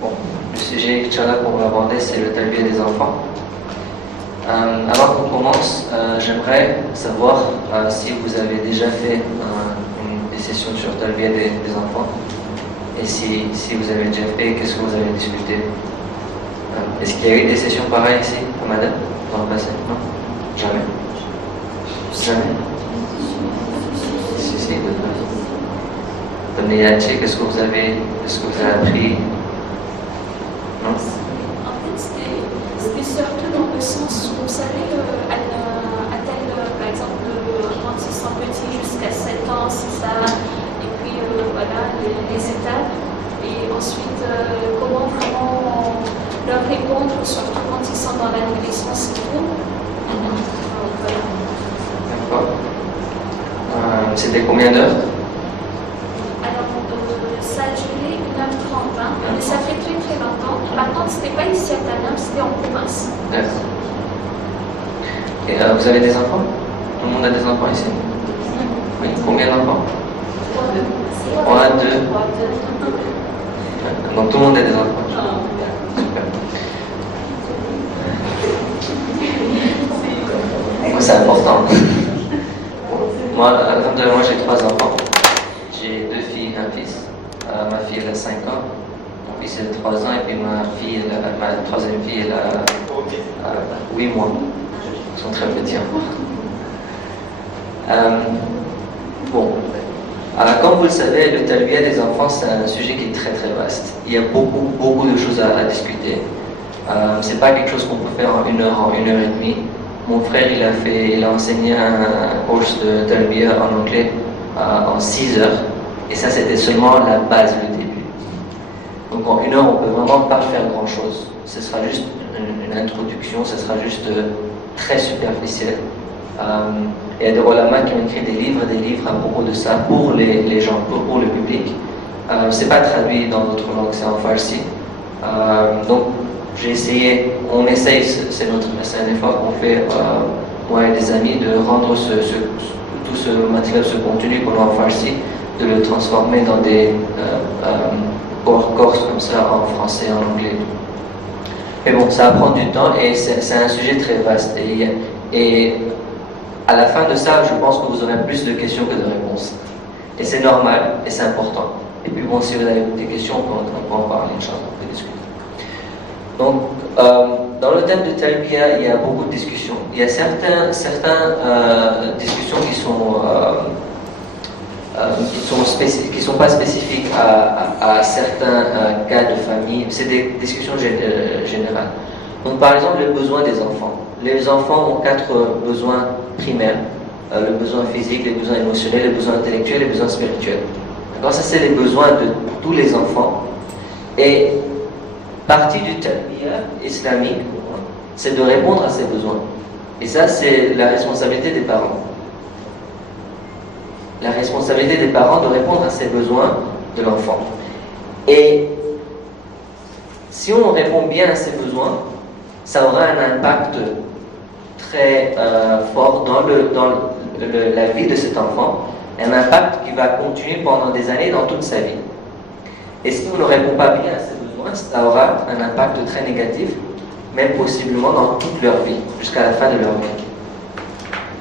Bon, le sujet qu'on va aborder, c'est le talbiya des enfants. Avant qu'on commence, j'aimerais savoir si vous avez déjà fait des sessions sur talbiya des enfants. Et si vous avez déjà fait, qu'est-ce que vous avez discuté? Est-ce qu'il y a eu des sessions pareilles ici, à Madame, dans le passé? Non? Jamais? Jamais? Si, qu'est-ce que vous avez appris? Non? En fait, c'était surtout dans le sens où, vous savez, par exemple, quand ils sont petits jusqu'à 7 ans, c'est ça, et puis voilà, les étapes, et ensuite, comment vraiment leur répondre, surtout quand ils sont dans l'adolescence et tout. Voilà. D'accord. C'était combien d'heures? Alors, ça a duré 1h30, mais ça fait très très longtemps. Par contre, c'était pas ici à Tanam, c'était en province. D'accord. Et vous avez des enfants? Tout le monde a des enfants ici? Oui. Combien d'enfants? 3, 2. Donc tout le monde a des enfants. Super. Moi, c'est important. Moi, j'ai 3 enfants. J'ai 2 filles et un fils. Ma fille, elle a 5 ans. Mon fils, il a 3 ans. Et puis ma troisième fille, elle a 8 mois. Ils sont très petits encore. Bon. Alors, comme vous le savez, le talbiya des enfants, c'est un sujet qui est très très vaste. Il y a beaucoup de choses à discuter. C'est pas quelque chose qu'on peut faire en 1 heure, en 1 heure et demie. Mon frère, il a enseigné un cours de talbiya en anglais en 6 heures. Et ça, c'était seulement la base, le début. Donc en 1 heure, on peut vraiment pas faire grand chose. Ce sera juste une introduction, ce sera juste très superficiel. Il y a des ulama qui ont écrit des livres à propos de ça pour les gens, pour le public. C'est pas traduit dans d'autres langues, c'est en farsi. Donc j'ai essayé, on essaye, c'est un effort qu'on fait, moi et des amis, de rendre tout ce matériel, ce contenu qu'on a en farsi, de le transformer dans des courses comme ça en français, en anglais. Mais bon, ça prend du temps et c'est un sujet très vaste. Et à la fin de ça, je pense que vous aurez plus de questions que de réponses. Et c'est normal et c'est important. Et puis bon, si vous avez des questions, on peut en parler, Inch'Allah, on peut discuter. Donc, dans le thème de talbiya, il y a beaucoup de discussions. Il y a certaines discussions qui sont pas spécifiques à certains cas de famille. C'est des discussions générales. Donc, par exemple, les besoins des enfants. Les enfants ont 4 besoins primaires. Le besoin physique, les besoins émotionnels, les besoins intellectuels, les besoins spirituels. D'accord? Ça, c'est les besoins de tous les enfants. Et partie du talbiya islamique, c'est de répondre à ces besoins. Et ça, c'est la responsabilité des parents. La responsabilité des parents de répondre à ces besoins de l'enfant. Et si on répond bien à ces besoins, ça aura un impact très fort dans la vie de cet enfant, un impact qui va continuer pendant des années dans toute sa vie. Et si on ne répond pas bien à ces besoins, ça aura un impact très négatif, même possiblement dans toute leur vie, jusqu'à la fin de leur vie.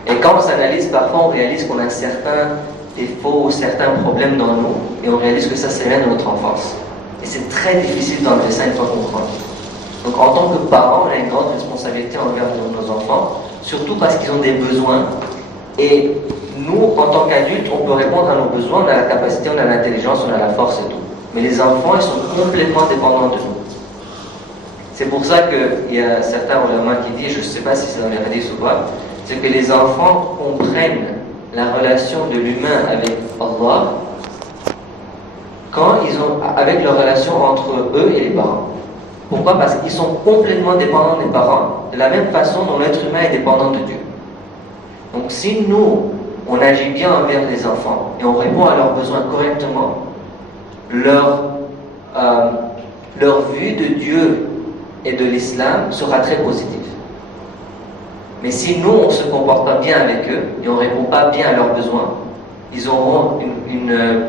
Et quand on s'analyse, parfois on réalise qu'on a certains défauts ou certains problèmes dans nous, et on réalise que ça vient de notre enfance. Et c'est très difficile d'enlever ça une fois qu'on grandit. Donc en tant que parents, on a une grande responsabilité envers nos enfants, surtout parce qu'ils ont des besoins. Et nous, en tant qu'adultes, on peut répondre à nos besoins, on a la capacité, on a l'intelligence, on a la force et tout. Mais les enfants, ils sont complètement dépendants de nous. C'est pour ça qu'il y a certains ulama qui disent, je ne sais pas si c'est dans les hadiths ou pas, c'est que les enfants comprennent la relation de l'humain avec Allah avec leur relation entre eux et les parents. Pourquoi? Parce qu'ils sont complètement dépendants des parents, de la même façon dont l'être humain est dépendant de Dieu. Donc si nous, on agit bien envers les enfants et on répond à leurs besoins correctement, leur vue de Dieu et de l'islam sera très positive. Mais si nous, on ne se comporte pas bien avec eux et on ne répond pas bien à leurs besoins, ils auront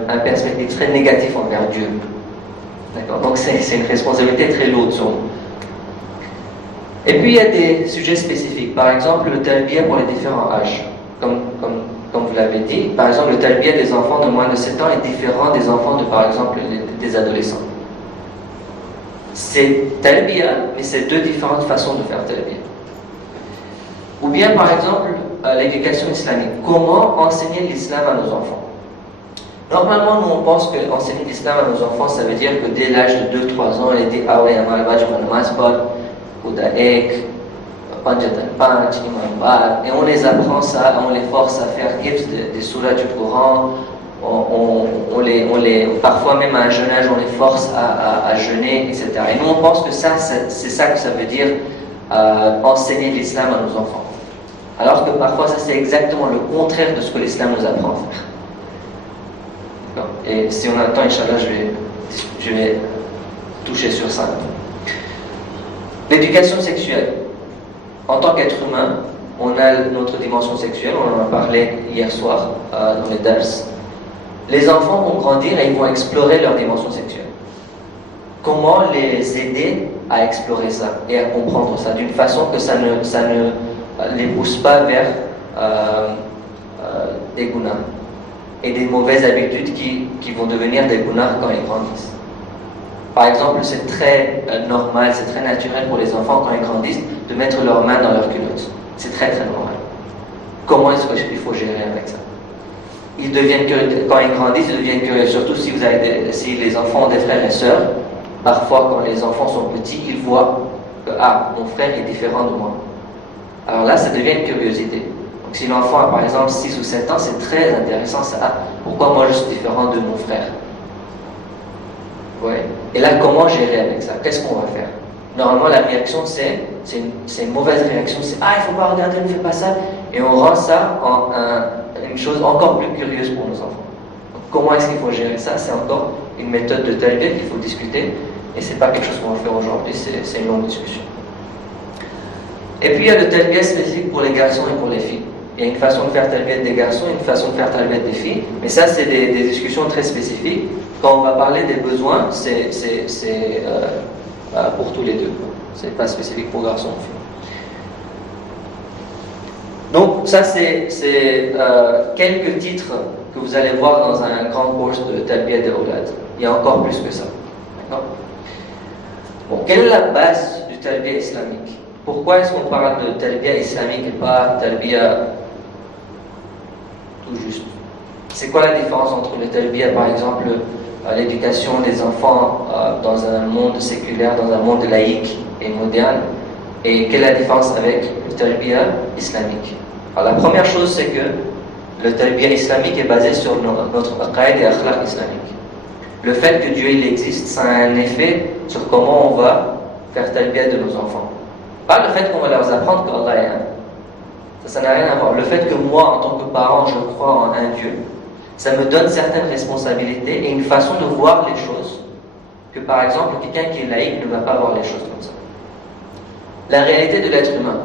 un perspective très négatif envers Dieu. D'accord? Donc c'est une responsabilité très lourde sur nous. Et puis il y a des sujets spécifiques. Par exemple, le talbiya pour les différents âges. Comme vous l'avez dit, par exemple, le talbiya des enfants de moins de 7 ans est différent des enfants de, par exemple, des adolescents. C'est talbiya, mais c'est deux différentes façons de faire talbiya. Ou bien, par exemple, l'éducation islamique. Comment enseigner l'islam à nos enfants? Normalement, nous, on pense qu'enseigner l'islam à nos enfants, ça veut dire que dès l'âge de 2-3 ans, on dit « Ah ouais, et on les apprend ça, on les force à faire des surahs du Coran, parfois même à un jeune âge, on les force à jeûner, etc. Et nous, on pense que c'est ça que ça veut dire enseigner l'islam à nos enfants. Alors que parfois, ça c'est exactement le contraire de ce que l'islam nous apprend à faire. Et si on a le temps, Inch'Allah, je vais toucher sur ça. L'éducation sexuelle. En tant qu'être humain, on a notre dimension sexuelle, on en a parlé hier soir dans les dars. Les enfants vont grandir et ils vont explorer leur dimension sexuelle. Comment les aider à explorer ça et à comprendre ça d'une façon que ça ne les pousse pas vers des gunas et des mauvaises habitudes qui vont devenir des gunas quand ils grandissent. Par exemple, c'est très normal, c'est très naturel pour les enfants quand ils grandissent de mettre leurs mains dans leurs culottes. C'est très très normal. Comment est-ce qu'il faut gérer avec ça? Ils deviennent curieux, quand ils grandissent, ils deviennent curieux. Surtout si les enfants ont des frères et sœurs, parfois quand les enfants sont petits, ils voient que mon frère est différent de moi. Alors là, ça devient une curiosité. Donc si l'enfant a par exemple 6 ou 7 ans, c'est très intéressant ça. Pourquoi moi je suis différent de mon frère? Ouais. Et là, comment gérer avec ça? Qu'est-ce qu'on va faire? Normalement, la réaction, c'est une mauvaise réaction. C'est il ne faut pas regarder, ne fais pas ça. Et on rend ça en une chose encore plus curieuse pour nos enfants. Donc, comment est-ce qu'il faut gérer ça? C'est encore une méthode de talbiya qu'il faut discuter. Et ce n'est pas quelque chose qu'on va faire aujourd'hui, c'est une longue discussion. Et puis, il y a le talbiya spécifique pour les garçons et pour les filles. Il y a une façon de faire talbiya des garçons et une façon de faire talbiya des filles. Mais ça, c'est des discussions très spécifiques. Quand on va parler des besoins, c'est pour tous les deux. C'est pas spécifique pour garçons ou filles. Donc ça, c'est quelques titres que vous allez voir dans un grand cours de talbiya de Aulad. Il y a encore plus que ça. D'accord? Bon, quelle est la base du talbiya islamique? Pourquoi est-ce qu'on parle de talbiya islamique et pas talbiya tout juste? C'est quoi la différence entre le talbiya, par exemple, l'éducation des enfants dans un monde séculaire, dans un monde laïque et moderne, et quelle est la différence avec le talbiya islamique? Alors la première chose, c'est que le talbiya islamique est basé sur notre aqaïd et akhlaq islamique. Le fait que Dieu il existe, ça a un effet sur comment on va faire talbiya de nos enfants. Pas le fait qu'on va leur apprendre qu'Allah est un. Ça n'a rien à voir. Le fait que moi, en tant que parent, je crois en un Dieu, ça me donne certaines responsabilités et une façon de voir les choses que, par exemple, quelqu'un qui est laïque ne va pas voir les choses comme ça. La réalité de l'être humain.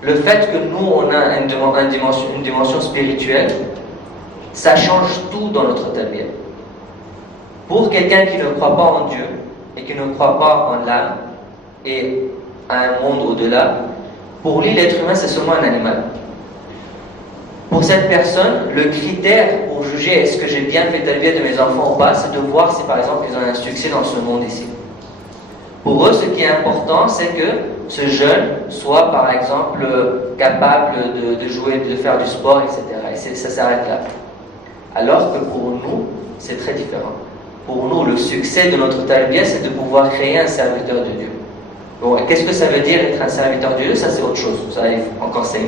Le fait que nous, on a une dimension spirituelle, ça change tout dans notre talbiya. Pour quelqu'un qui ne croit pas en Dieu et qui ne croit pas en l'âme et à un monde au-delà, pour lui, l'être humain, c'est seulement un animal. Pour cette personne, le critère pour juger est-ce que j'ai bien fait talbiya de mes enfants ou pas, c'est de voir si par exemple ils ont un succès dans ce monde ici. Pour eux, ce qui est important, c'est que ce jeune soit par exemple capable de jouer, de faire du sport, etc. Et ça s'arrête là. Alors que pour nous, c'est très différent. Pour nous, le succès de notre talbiya, c'est de pouvoir créer un serviteur de Dieu. Bon, qu'est-ce que ça veut dire être un serviteur de Dieu? Ça, c'est autre chose. Ça, encore, c'est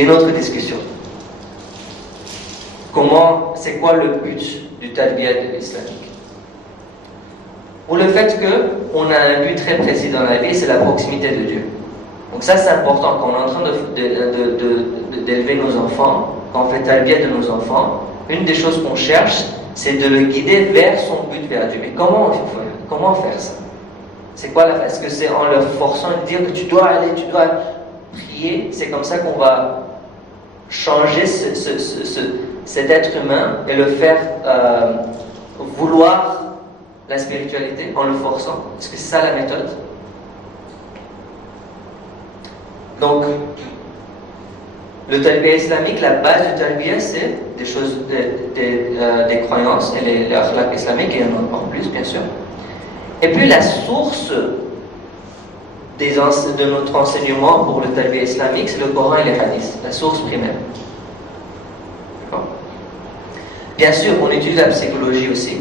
une autre discussion. C'est quoi le but du talbiya islamique? Ou le fait qu'on a un but très précis dans la vie, c'est la proximité de Dieu. Donc ça, c'est important. Quand on est en train d'élever nos enfants, quand on fait talbiya de nos enfants, une des choses qu'on cherche, c'est de le guider vers son but, vers Dieu. Mais comment faire ça? C'est quoi la Est-ce que c'est en leur forçant de dire que tu dois prier? C'est comme ça qu'on va changer cet être humain et le faire vouloir la spiritualité en le forçant? Est-ce que c'est ça la méthode? Donc, le talbiya islamique, la base du talbiya, c'est des choses, des croyances et les akhlaq islamiques, et il y en a encore plus, bien sûr. Et puis la source de notre enseignement pour le talbiya islamique, c'est le Coran et les hadiths, la source primaire. D'accord? Bien sûr, on utilise la psychologie aussi.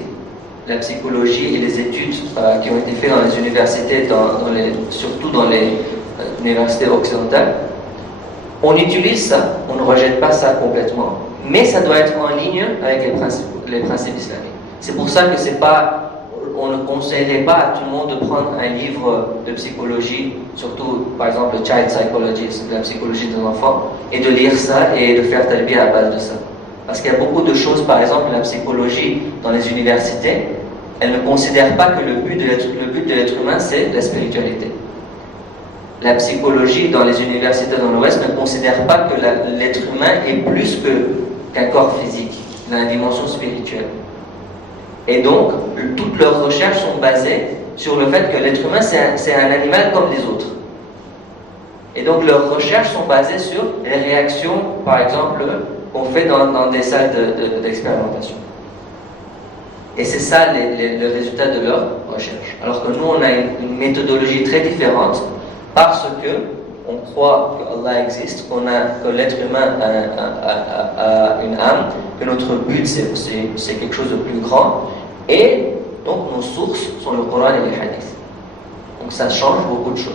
La psychologie et les études qui ont été faites dans les universités, surtout dans les universités occidentales. On utilise ça, on ne rejette pas ça complètement, mais ça doit être en ligne avec les principes islamiques. C'est pour ça que on ne conseillerait pas à tout le monde de prendre un livre de psychologie, surtout par exemple le Child Psychology, c'est la psychologie des enfants, et de lire ça et de faire talbiya à base de ça. Parce qu'il y a beaucoup de choses, par exemple la psychologie dans les universités, elle ne considère pas que le but de l'être humain c'est la spiritualité. La psychologie dans les universités dans l'Ouest ne considère pas que l'être humain est plus qu'un corps physique, il a une dimension spirituelle. Et donc, toutes leurs recherches sont basées sur le fait que l'être humain c'est un animal comme les autres. Et donc leurs recherches sont basées sur les réactions, par exemple, qu'on fait dans des salles d'expérimentation. Et c'est ça le résultat de leur recherche. Alors que nous, on a une méthodologie très différente, parce que on croit que Allah existe, que l'être humain a une âme, que notre but c'est quelque chose de plus grand, et donc nos sources sont le Coran et les hadiths. Donc ça change beaucoup de choses.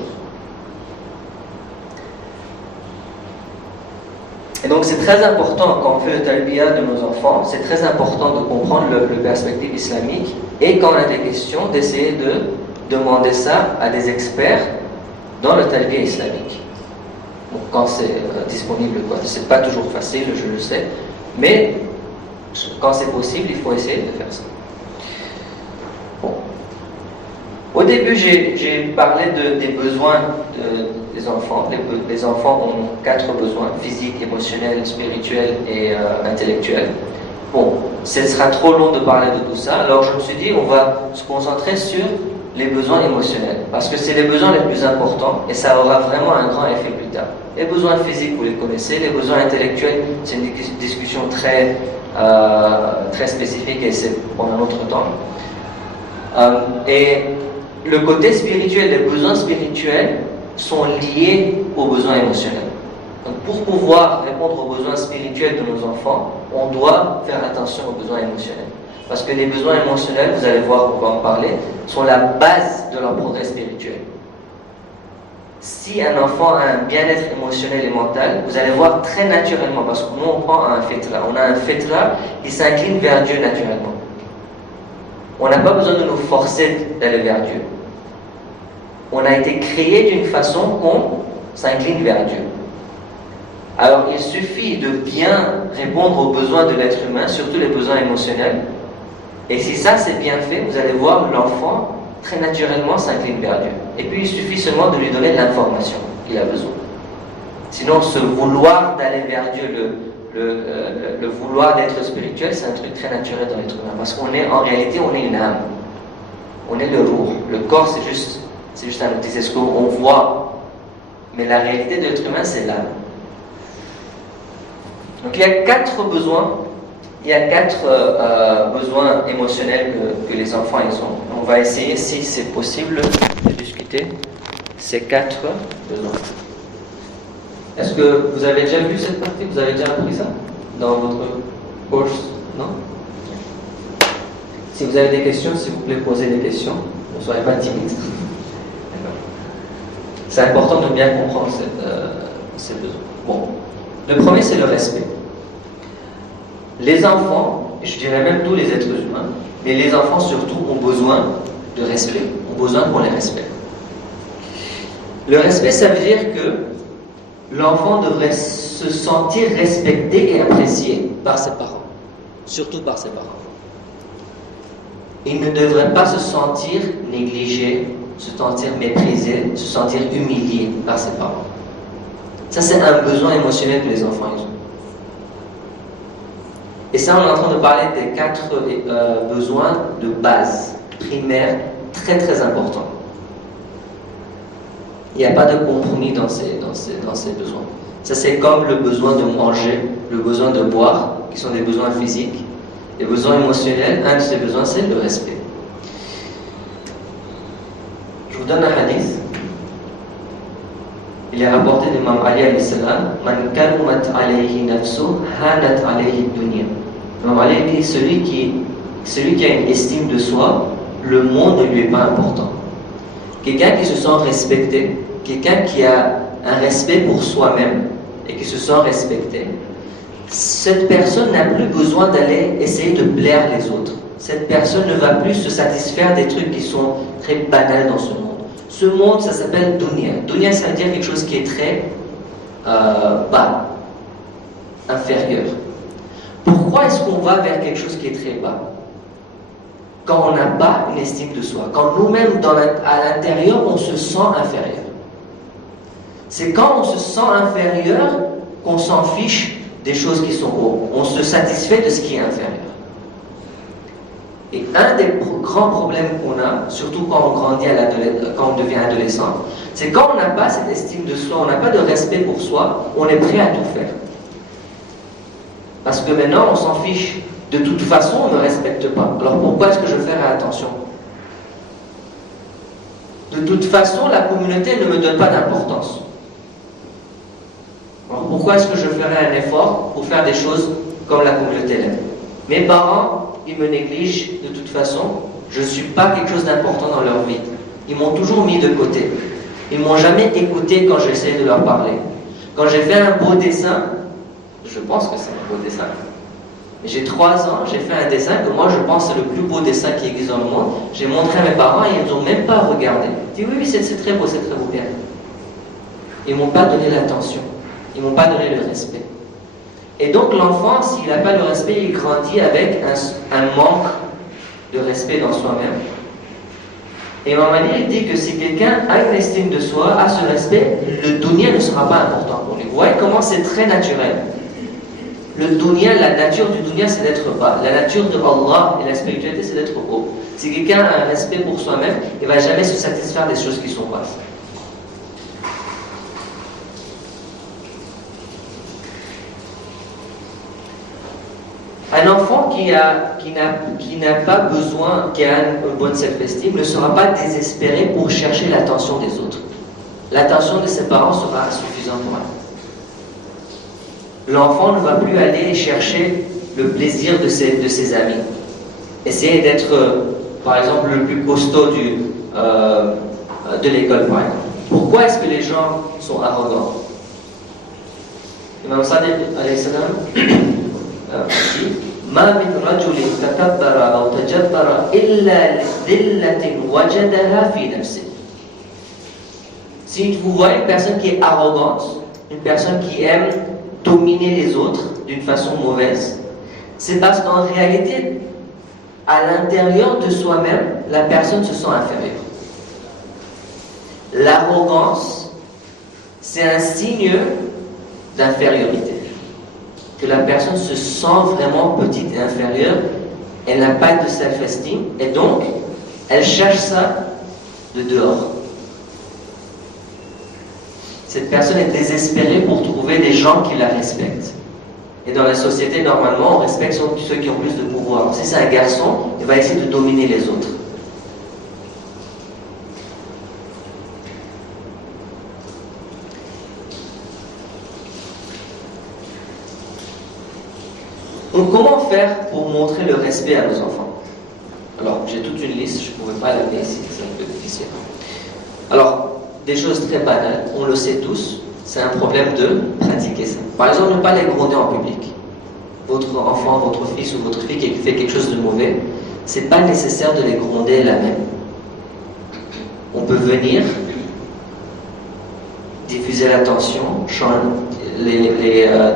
Et donc c'est très important, quand on fait le talbiya de nos enfants, c'est très important de comprendre le perspective islamique, et quand on a des questions, d'essayer de demander ça à des experts dans le talbiya islamique. Donc, quand c'est disponible, quoi. C'est pas toujours facile, je le sais, mais quand c'est possible, il faut essayer de faire ça. Bon. Au début, j'ai parlé des besoins des enfants. Les enfants ont 4 besoins: physique, émotionnel, spirituel et intellectuel. Bon, ce sera trop long de parler de tout ça, alors je me suis dit on va se concentrer sur les besoins émotionnels, parce que c'est les besoins les plus importants et ça aura vraiment un grand effet plus tard. Les besoins physiques, vous les connaissez, les besoins intellectuels, c'est une discussion très spécifique et c'est pour un autre temps. Et le côté spirituel, les besoins spirituels sont liés aux besoins émotionnels. Donc pour pouvoir répondre aux besoins spirituels de nos enfants, on doit faire attention aux besoins émotionnels. Parce que les besoins émotionnels, vous allez voir, on va en parler, sont la base de leur progrès spirituel. Si un enfant a un bien-être émotionnel et mental, vous allez voir très naturellement, parce que nous on prend un fitra, on a un fitra qui s'incline vers Dieu naturellement. On n'a pas besoin de nous forcer d'aller vers Dieu. On a été créé d'une façon qu'on s'incline vers Dieu. Alors il suffit de bien répondre aux besoins de l'être humain, surtout les besoins émotionnels. Et si ça c'est bien fait, vous allez voir l'enfant très naturellement s'incline vers Dieu. Et puis il suffit seulement de lui donner l'information qu'il a besoin. Sinon, ce vouloir d'aller vers Dieu, le vouloir d'être spirituel, c'est un truc très naturel dans l'être humain. Parce qu'en réalité, on est une âme. On est le ruh. Le corps, c'est juste un outil, c'est ce qu'on voit. Mais la réalité de l'être humain, c'est l'âme. Donc il y a 4 besoins. Il y a 4 besoins émotionnels que les enfants ils ont. On va essayer, si c'est possible, de discuter ces 4 besoins. Est-ce que vous avez déjà vu cette partie? Vous avez déjà appris ça dans votre course? Non? Si vous avez des questions, s'il vous plaît, posez des questions. Ne soyez pas timide. C'est important de bien comprendre ces besoins. Bon. Le premier, c'est le respect. Les enfants, et je dirais même tous les êtres humains, mais les enfants surtout ont besoin de respect, ont besoin qu'on les respecte. Le respect, ça veut dire que l'enfant devrait se sentir respecté et apprécié par ses parents, surtout par ses parents. Il ne devrait pas se sentir négligé, se sentir méprisé, se sentir humilié par ses parents. Ça, c'est un besoin émotionnel que les enfants ont. Et ça, on est en train de parler des 4 besoins de base. primaire, très très important. Il n'y a pas de compromis dans ces besoins. Ça, c'est comme le besoin de manger, le besoin de boire, qui sont des besoins physiques. Les besoins émotionnels, un de ces besoins, c'est le respect. Je vous donne un hadith. Il est rapporté d'Imam Ali alayhi salam, Man karumat alayhi nafsu, hanat alayhi dunya. Imam Ali dit, celui qui a une estime de soi, le monde ne lui est pas important. Quelqu'un qui se sent respecté, quelqu'un qui a un respect pour soi-même et qui se sent respecté, cette personne n'a plus besoin d'aller essayer de plaire les autres. Cette personne ne va plus se satisfaire des trucs qui sont très banals dans ce monde. Ce monde, ça s'appelle dunya. Dunya, ça veut dire quelque chose qui est très bas, inférieur. Pourquoi est-ce qu'on va vers quelque chose qui est très bas? Quand on n'a pas une estime de soi, quand nous-mêmes à l'intérieur, on se sent inférieur. C'est quand on se sent inférieur qu'on s'en fiche des choses qui sont hautes. On se satisfait de ce qui est inférieur. Et un des grands problèmes qu'on a, surtout quand on grandit quand on devient adolescent, c'est quand on n'a pas cette estime de soi, on n'a pas de respect pour soi, on est prêt à tout faire. Parce que maintenant, on s'en fiche. De toute façon, on ne me respecte pas. Alors pourquoi est-ce que je ferai attention? De toute façon, la communauté ne me donne pas d'importance. Alors pourquoi est-ce que je ferai un effort pour faire des choses comme la communauté l'aime? Mes parents, ils me négligent de toute façon. Je ne suis pas quelque chose d'important dans leur vie. Ils m'ont toujours mis de côté. Ils ne m'ont jamais écouté quand j'essayais de leur parler. Quand j'ai fait un beau dessin, je pense que c'est un beau dessin. J'ai 3 ans, j'ai fait un dessin que moi je pense c'est le plus beau dessin qui existe dans le monde. J'ai montré à mes parents et ils n'ont même pas regardé. Ils disent oui, c'est très beau bien. Ils ne m'ont pas donné l'attention. Ils ne m'ont pas donné le respect. Et donc l'enfant, s'il n'a pas le respect, il grandit avec un manque de respect dans soi-même. Et Imam Ali dit que si quelqu'un a une estime de soi, a ce respect, le dunya ne sera pas important pour lui. Vous voyez comment c'est très naturel. Le dunya, la nature du dunya, c'est d'être bas. La nature de Allah et la spiritualité, c'est d'être haut. Si quelqu'un a un respect pour soi-même, il ne va jamais se satisfaire des choses qui sont basses. Un enfant qui n'a pas besoin, qui a une bonne self-esteem, ne sera pas désespéré pour chercher l'attention des autres. L'attention de ses parents sera suffisante pour elle. L'enfant ne va plus aller chercher le plaisir de ses amis. Essayer d'être, par exemple, le plus costaud de l'école, par exemple. Pourquoi est-ce que les gens sont arrogants? Imam Sadiq alayhi salam dit Ma min rajulin takabbara ou tajabbara illa lillatin wajadaha fi nafsi. Si vous voyez une personne qui est arrogante, une personne qui aime dominer les autres d'une façon mauvaise, c'est parce qu'en réalité, à l'intérieur de soi-même, la personne se sent inférieure. L'arrogance, c'est un signe d'infériorité. Que la personne se sent vraiment petite et inférieure, elle n'a pas de self-esteem, et donc, elle cherche ça de dehors. Cette personne est désespérée pour trouver des gens qui la respectent. Et dans la société, normalement, on respecte ceux qui ont plus de pouvoir. Si c'est un garçon, il va essayer de dominer les autres. Donc, comment faire pour montrer le respect à nos enfants? Alors, j'ai toute une liste, je ne pouvais pas la lire ici, c'est un peu difficile. Alors, des choses très banales, on le sait tous, c'est un problème de pratiquer ça. Par exemple, ne pas les gronder en public. Votre enfant, votre fils ou votre fille qui fait quelque chose de mauvais, c'est pas nécessaire de les gronder là même. On peut venir, diffuser l'attention, les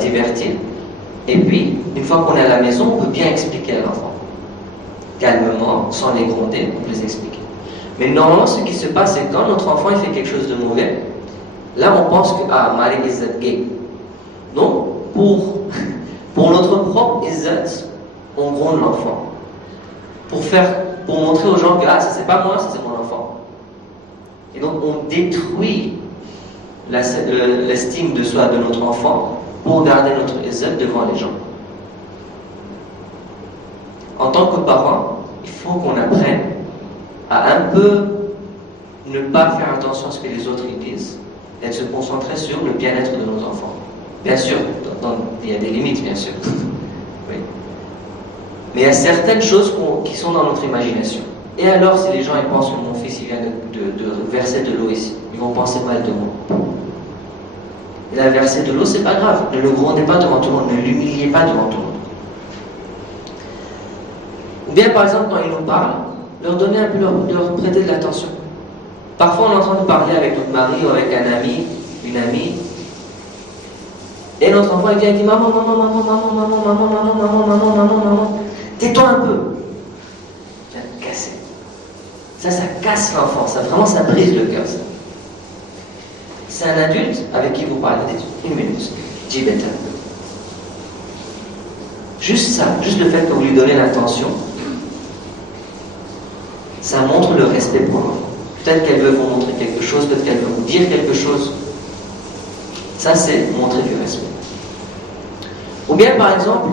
divertir, et puis, une fois qu'on est à la maison, on peut bien expliquer à l'enfant. Calmement, sans les gronder, on peut les expliquer. Mais normalement, ce qui se passe, c'est quand notre enfant il fait quelque chose de mauvais, là on pense que Malik Izzat gay. Donc, pour notre propre Izzat, on gronde l'enfant. Pour faire pour montrer aux gens que ça c'est pas moi, ça c'est mon enfant. Et donc on détruit l'estime de soi de notre enfant pour garder notre izzat devant les gens. En tant que parent, il faut qu'on apprenne à un peu ne pas faire attention à ce que les autres ils disent et de se concentrer sur le bien-être de nos enfants. Bien sûr, il y a des limites, bien sûr. Oui. Mais il y a certaines choses qui sont dans notre imagination. Et alors, si les gens ils pensent que mon fils il vient de verser de l'eau ici, ils vont penser mal de moi. Il a versé de l'eau, c'est pas grave. Ne le grondez pas devant tout le monde, ne l'humiliez pas devant tout le monde. Ou bien, par exemple, quand ils nous parlent, leur donner un peu, leur prêter de l'attention. Parfois, on est en train de parler avec notre mari ou avec un ami, une amie, et notre enfant il vient et dit maman, maman, maman, maman, maman, maman, maman, maman, maman, maman, maman, maman, tais-toi un peu. Ça va casser. Ça casse l'enfant, ça brise le cœur. C'est un adulte avec qui vous parlez, une minute, dis bêta. Juste ça, juste le fait que vous lui donnez l'attention, ça montre le respect pour l'enfant. Peut-être qu'elle veut vous montrer quelque chose, peut-être qu'elle veut vous dire quelque chose. Ça, c'est montrer du respect. Ou bien, par exemple,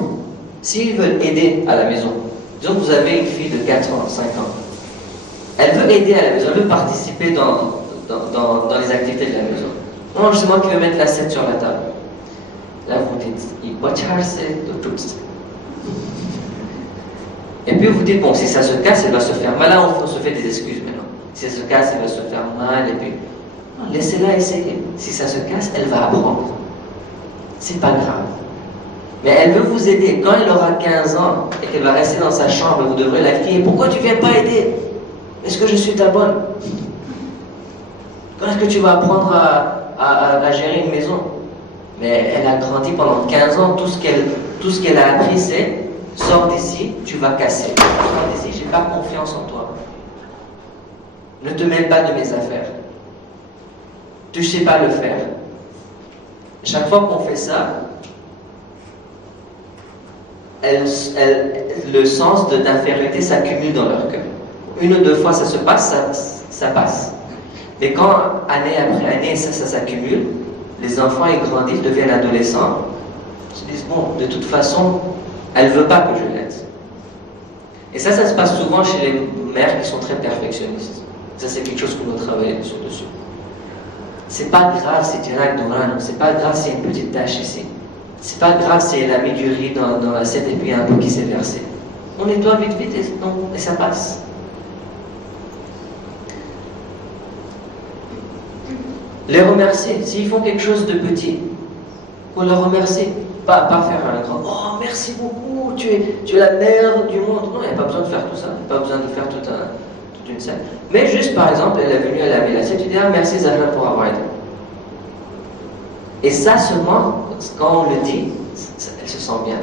s'ils veulent aider à la maison, disons que vous avez une fille de 4 ans, 5 ans, elle veut aider à la maison, elle veut participer dans les activités de la maison. Non, c'est moi qui vais mettre l'assiette sur la table. Là, vous dites, et puis vous dites, bon, si ça se casse, elle va se faire mal. Là, on se fait des excuses maintenant. Si ça se casse, elle va se faire mal, et puis laissez-la essayer. Si ça se casse, elle va apprendre. C'est pas grave. Mais elle veut vous aider. Quand elle aura 15 ans et qu'elle va rester dans sa chambre, vous devrez la crier. Pourquoi tu viens pas aider? Est-ce que je suis ta bonne? Quand est-ce que tu vas apprendre à gérer une maison? Mais elle a grandi pendant 15 ans. Tout ce qu'elle a appris, c'est sors d'ici, tu vas casser. Sors d'ici, j'ai pas confiance en toi. Ne te mêle pas de mes affaires. Tu sais pas le faire. Chaque fois qu'on fait ça, le sens d'infériorité s'accumule dans leur cœur. Une ou deux fois ça se passe, ça passe. Mais quand année après année ça s'accumule, les enfants ils grandissent, deviennent adolescents, ils se disent bon, de toute façon, elle veut pas que je l'aide. Et ça se passe souvent chez les mères qui sont très perfectionnistes. Ça c'est quelque chose que nous travaillons dessus. C'est pas grave si tu as un c'est pas grave s'il y a une petite tache ici. C'est pas grave si elle a mis du riz dans l'assiette et puis il y a un peu qui s'est versé. On nettoie vite et ça passe. Les remercier. S'ils font quelque chose de petit, faut les remercier. Pas faire un grand « Oh, merci beaucoup, tu es la meilleure du monde ». Non, il n'y a pas besoin de faire tout ça. Il n'y a pas besoin de faire toute une scène. Mais juste, par exemple, elle est venue, elle a mis l'assiette, tu dis « Ah, merci Zahra pour avoir aidé ». Et ça seulement, quand on le dit, elle se sent bien.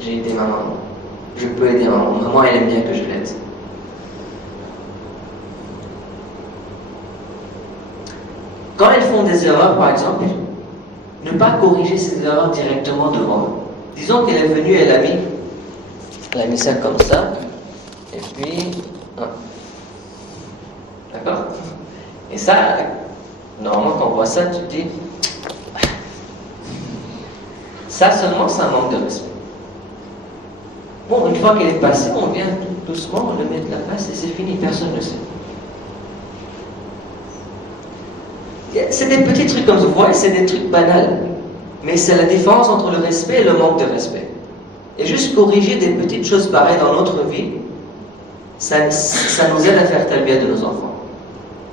J'ai aidé ma maman. Je peux aider ma maman. Maman, elle aime bien que je l'aide. Quand elles font des erreurs, par exemple, ne pas corriger ces erreurs directement devant eux. Disons qu'elle est venue, elle a mis ça comme ça, et puis... D'accord? Et ça, normalement, quand on voit ça, tu te dis... Ça seulement, c'est un manque de respect. Bon, une fois qu'elle est passée, on vient tout doucement, on le met de la place et c'est fini, personne ne sait. C'est des petits trucs comme vous voyez, c'est des trucs banals. Mais c'est la différence entre le respect et le manque de respect. Et juste corriger des petites choses pareilles dans notre vie, ça nous aide à faire talbiya de nos enfants.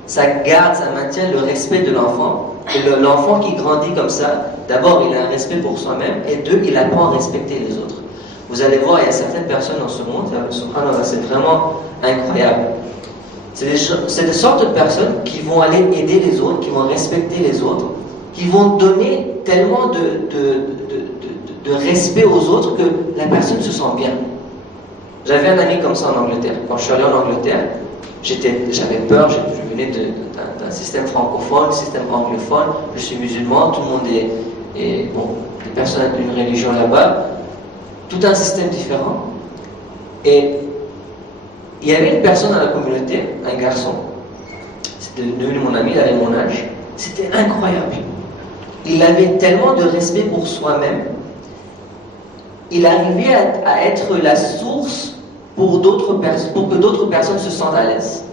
Ça garde, ça maintient le respect de l'enfant. Et l'enfant qui grandit comme ça, d'abord il a un respect pour soi-même, et deux, il apprend à respecter les autres. Vous allez voir, il y a certaines personnes dans ce monde, subhanallah, c'est vraiment incroyable. C'est des sortes de personnes qui vont aller aider les autres, qui vont respecter les autres, qui vont donner tellement de respect aux autres que la personne se sent bien. J'avais un ami comme ça en Angleterre. Quand je suis allé en Angleterre, j'avais peur, je venais d'un système francophone, système anglophone, je suis musulman, tout le monde est bon, les personnes d'une religion là-bas, tout un système différent. Et Il y avait une personne dans la communauté, un garçon, c'était devenu mon ami, il avait mon âge, c'était incroyable. Il avait tellement de respect pour soi-même, il arrivait à être la source pour que d'autres personnes se sentent à l'aise.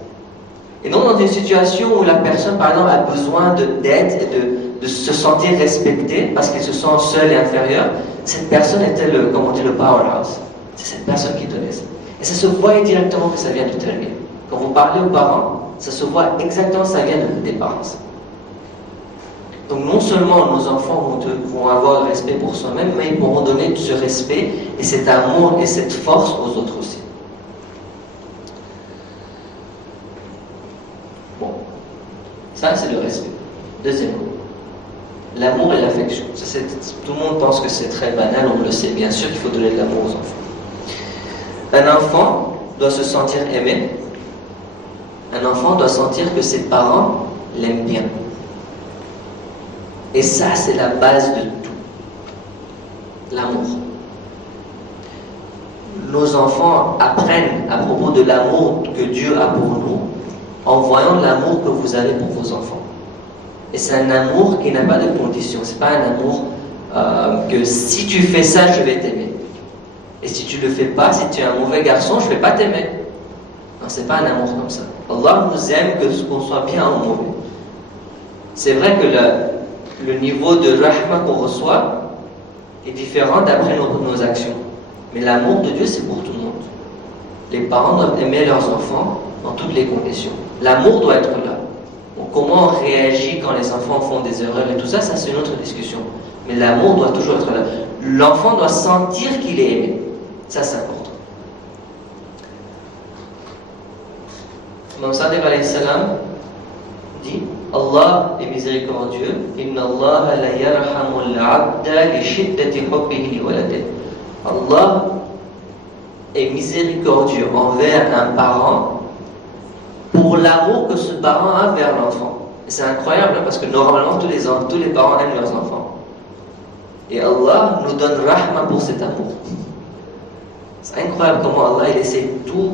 Et donc dans une situation où la personne, par exemple, a besoin d'aide et de se sentir respectée parce qu'elle se sent seule et inférieure, cette personne était le powerhouse. C'est cette personne qui donnait ça. Et ça se voit directement que ça vient du tarbiya. Quand vous parlez aux parents, ça se voit exactement que ça vient des parents. Donc non seulement nos enfants vont avoir le respect pour soi-même, mais ils pourront donner ce respect et cet amour et cette force aux autres aussi. Bon, ça c'est le respect. Deuxièmement, l'amour et l'affection. Tout le monde pense que c'est très banal, on le sait. Bien sûr qu'il faut donner de l'amour aux enfants. Un enfant doit se sentir aimé. Un enfant doit sentir que ses parents l'aiment bien. Et ça, c'est la base de tout. L'amour. Nos enfants apprennent à propos de l'amour que Dieu a pour nous en voyant l'amour que vous avez pour vos enfants. Et c'est un amour qui n'a pas de condition. C'est pas un amour que si tu fais ça, je vais t'aimer. Et si tu le fais pas, si tu es un mauvais garçon, je vais pas t'aimer. Non, c'est pas un amour comme ça. Allah nous aime qu'on soit bien ou mauvais. C'est vrai que le niveau de rahma qu'on reçoit est différent d'après nos actions. Mais l'amour de Dieu, c'est pour tout le monde. Les parents doivent aimer leurs enfants dans toutes les conditions. L'amour doit être là. Donc, comment on réagit quand les enfants font des erreurs et tout ça, ça c'est une autre discussion. Mais l'amour doit toujours être là. L'enfant doit sentir qu'il est aimé. Ça c'est important. Imam Sadiq alayhi salam dit Allah est miséricordieux. Inna Allah la yarhamu al-'abda li shiddati hubbihi li waladihi. Allah est miséricordieux envers un parent pour l'amour que ce parent a vers l'enfant. Et c'est incroyable parce que normalement tous les parents aiment leurs enfants. Et Allah nous donne rahma pour cet amour. C'est incroyable comment Allah il essaie tout